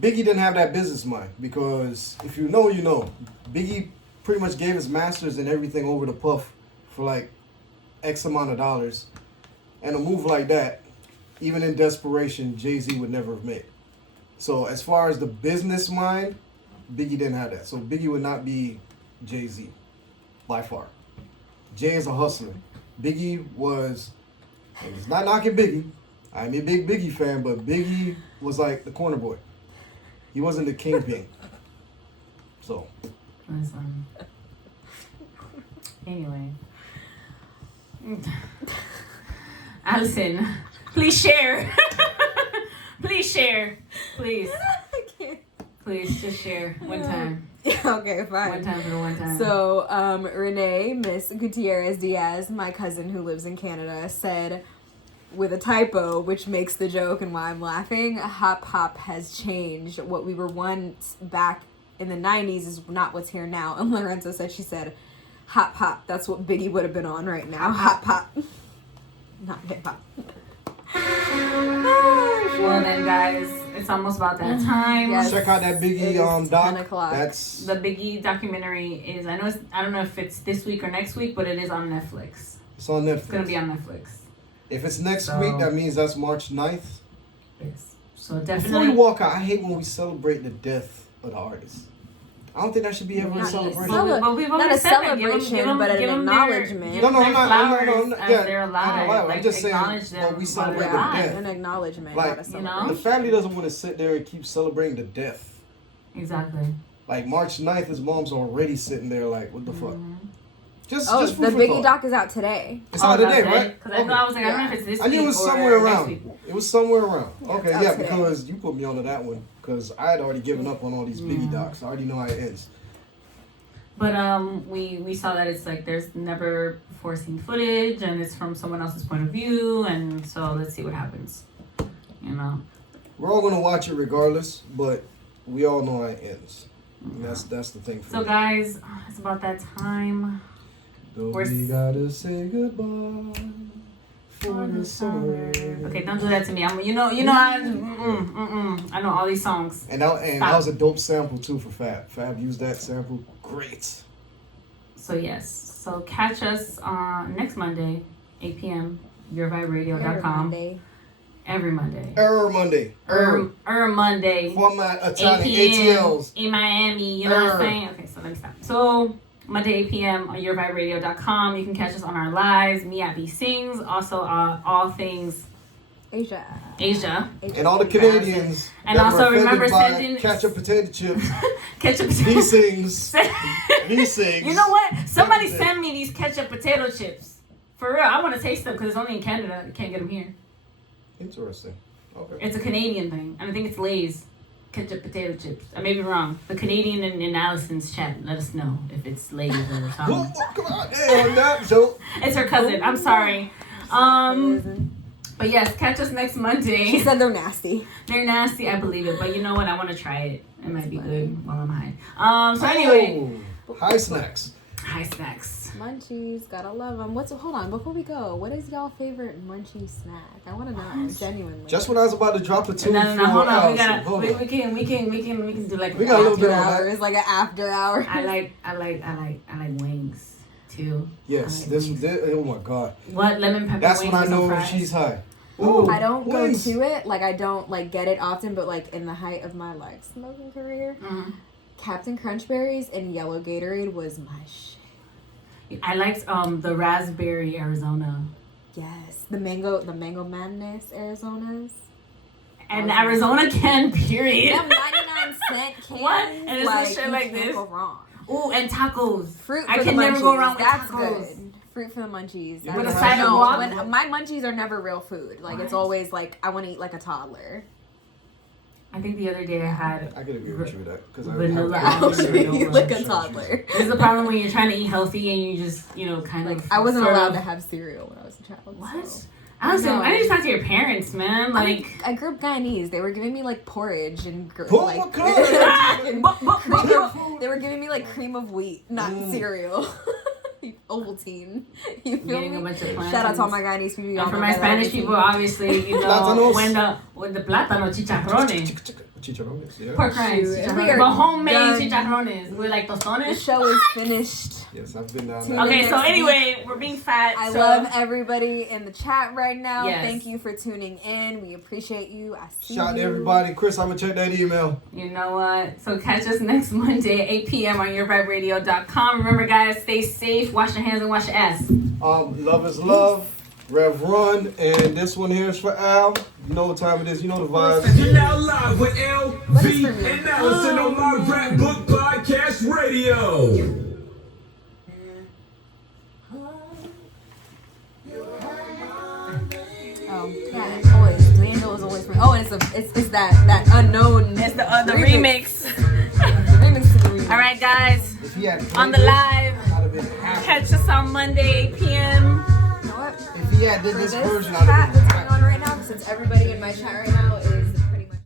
Biggie didn't have that business mind because if you know, you know. Biggie pretty much gave his masters and everything over to Puff for like X amount of dollars. And a move like that, even in desperation, Jay-Z would never have made. So as far as the business mind, Biggie didn't have that. So Biggie would not be Jay-Z by far. Jay is a hustler. Biggie was, and it's not knocking Biggie. I'm a big Biggie fan, but Biggie was like the corner boy. He wasn't the kingpin. So, Listen, anyway. Allison, please share. Please share. Please. I can't. Please just share one time. Okay, fine. One time for the one time. So, Renee, Miss Gutierrez Diaz, my cousin who lives in Canada, said with a typo, which makes the joke and why I'm laughing, hop hop has changed. What we were once back in the 90s is not what's here now. And Lorenzo said, she said, hop hop. That's what Biggie would have been on right now. Hop hop. Not hip hop. Well then, guys, it's almost about that time. Yes. Check out that It is Biggie 10 doc. o'clock. That's The Biggie documentary is, I don't know if it's this week or next week, but it is on Netflix. it's on Netflix. It's gonna be on Netflix. If it's next So- week, that means that's March 9th. Yes. So Before definitely. we walk out, I hate when we celebrate the death of the artist. I don't think that should be every Not celebration. But we've Not already a said that. Give 'em- celebration, but an give 'em acknowledgement. Their, No, no, give I'm them not- their no, flowers no, as yeah, they're I'm alive. alive. I'm Like, just saying, acknowledge but them we while celebrate they're the alive. death. An acknowledgement, Like, not a you celebration. The family doesn't want to sit there and keep celebrating the death. Exactly. Like March 9th, his mom's already sitting there like, what the fuck? Just Oh, just the food for Biggie thought. doc is out today. It's out today, that's right? Because I was like, I don't know if it's this I week knew it was or somewhere next around. week. It was somewhere around. Okay, it's out yeah, today. because you put me onto that one. Because I had already given up on all these Biggie docs. I already know how it ends. But we saw that it's like there's never before seen footage, and it's from someone else's point of view, and so let's see what happens. You know. We're all gonna watch it regardless, but we all know how it ends. And that's the thing for So me. guys, it's about that time. Though we're we s- gotta say goodbye for the summer. Okay, don't do that to me. I I know all these songs. And that was a dope sample too for Fab. Fab used that sample. Great. So yes, so catch us on next Monday, 8 p.m. YourVibeRadio.com. Every Monday. Monday. Monday. Format 8 Italian p.m. ATLs. in Miami. You know what I'm saying? Okay, so let me stop. So Monday 8 p.m. on YourVibeRadio.com. You can catch us on our lives. Me at B Sings. Also all things Asia. And all the Canadians. And that also were offended remember by sending- ketchup potato chips. Ketchup These things. These things. You know what? Somebody send me these ketchup potato chips. For real, I want to taste them because it's only in Canada. You can't get them here. Interesting. Okay. It's a Canadian thing, and I think it's Lay's ketchup potato chips. I may be wrong. The Canadian in Allison's chat, let us know if it's Lay's or something. Oh, come on. Hey, on that joke. It's her cousin. I'm sorry. But yes, catch us next Monday. She said they're nasty. They're nasty. I believe it, but you know what? I want to try it. It might be good while I'm high. So anyway, Oh, high snacks. high snacks. Munchies, gotta love them. Hold on, before we go, what is y'all favorite munchie snack? I want to know, genuinely. Just when I was about to drop the two. No, hold on. We Allison, hold on. we can do like We got a little after bit on that. hours, like an after hour. I like wings too. Yes, I like this. Oh my God. What lemon pepper That's wings when I with know some if fries? she's high. I don't wings. go to it, like I don't like get it often, but like in the height of my like smoking career, Captain Crunch berries and yellow Gatorade was my shit. I liked the raspberry Arizona. Yes, the mango madness Arizonas. And Arizona can, period. Them 99-cent cans. What? And it's like, a shit you like can't this. Go wrong. Ooh, and tacos. Fruit for I the can munchies. never go wrong with That's tacos. good. Fruit for the munchies. With That's a side of no, guac? when my munchies are never real food. Like it's What? always like I want to eat like a toddler. I think the other day I had I could agree with you with that because I vanilla have- almond You granola. like a toddler. This is the problem when you're trying to eat healthy and you just, kind of Like I wasn't sort allowed of- to have cereal when I was a child. What? So. Allison, No. I need to talk to your parents, man. Like, I grew up Guyanese. They were giving me like porridge and Oh like my God. they were giving me like cream of wheat, not cereal. Ovaltine. You feel getting a me? bunch of plantains. Shout out to all my Guyanese people. Y'all And for know my that Spanish Ovaltine. people, obviously, Platanos. when the plátano chicharrones, Chicharrones, yeah. pork rinds, Shoot, chicharrones, we are but homemade done. chicharrones with like The tostones. show is finished. Yes, I've been down Tune there. Okay, in so next anyway, we're being fat. I so love everybody in the chat right now. Yes. Thank you for tuning in. We appreciate you. I see Shout out to you. everybody. Chris, I'm going to check that email. You know what? So catch us next Monday, 8 p.m. on YourVibeRadio.com. Remember, guys, stay safe. Wash your hands and wash your ass. Love is love. Rev Run. And this one here is for Al. You know what time it is. You know the vibes. You're now live with What is LV for me? and Allison on my Rapbook Podcast Radio. it's that unknown. It's the remix. The remix to the remix. All right, guys. If he had On the live. I'd have been Catch us on Monday, 8 p.m. You know what? If he had did For this this version, chat that's going on right now, since everybody in my chat right now is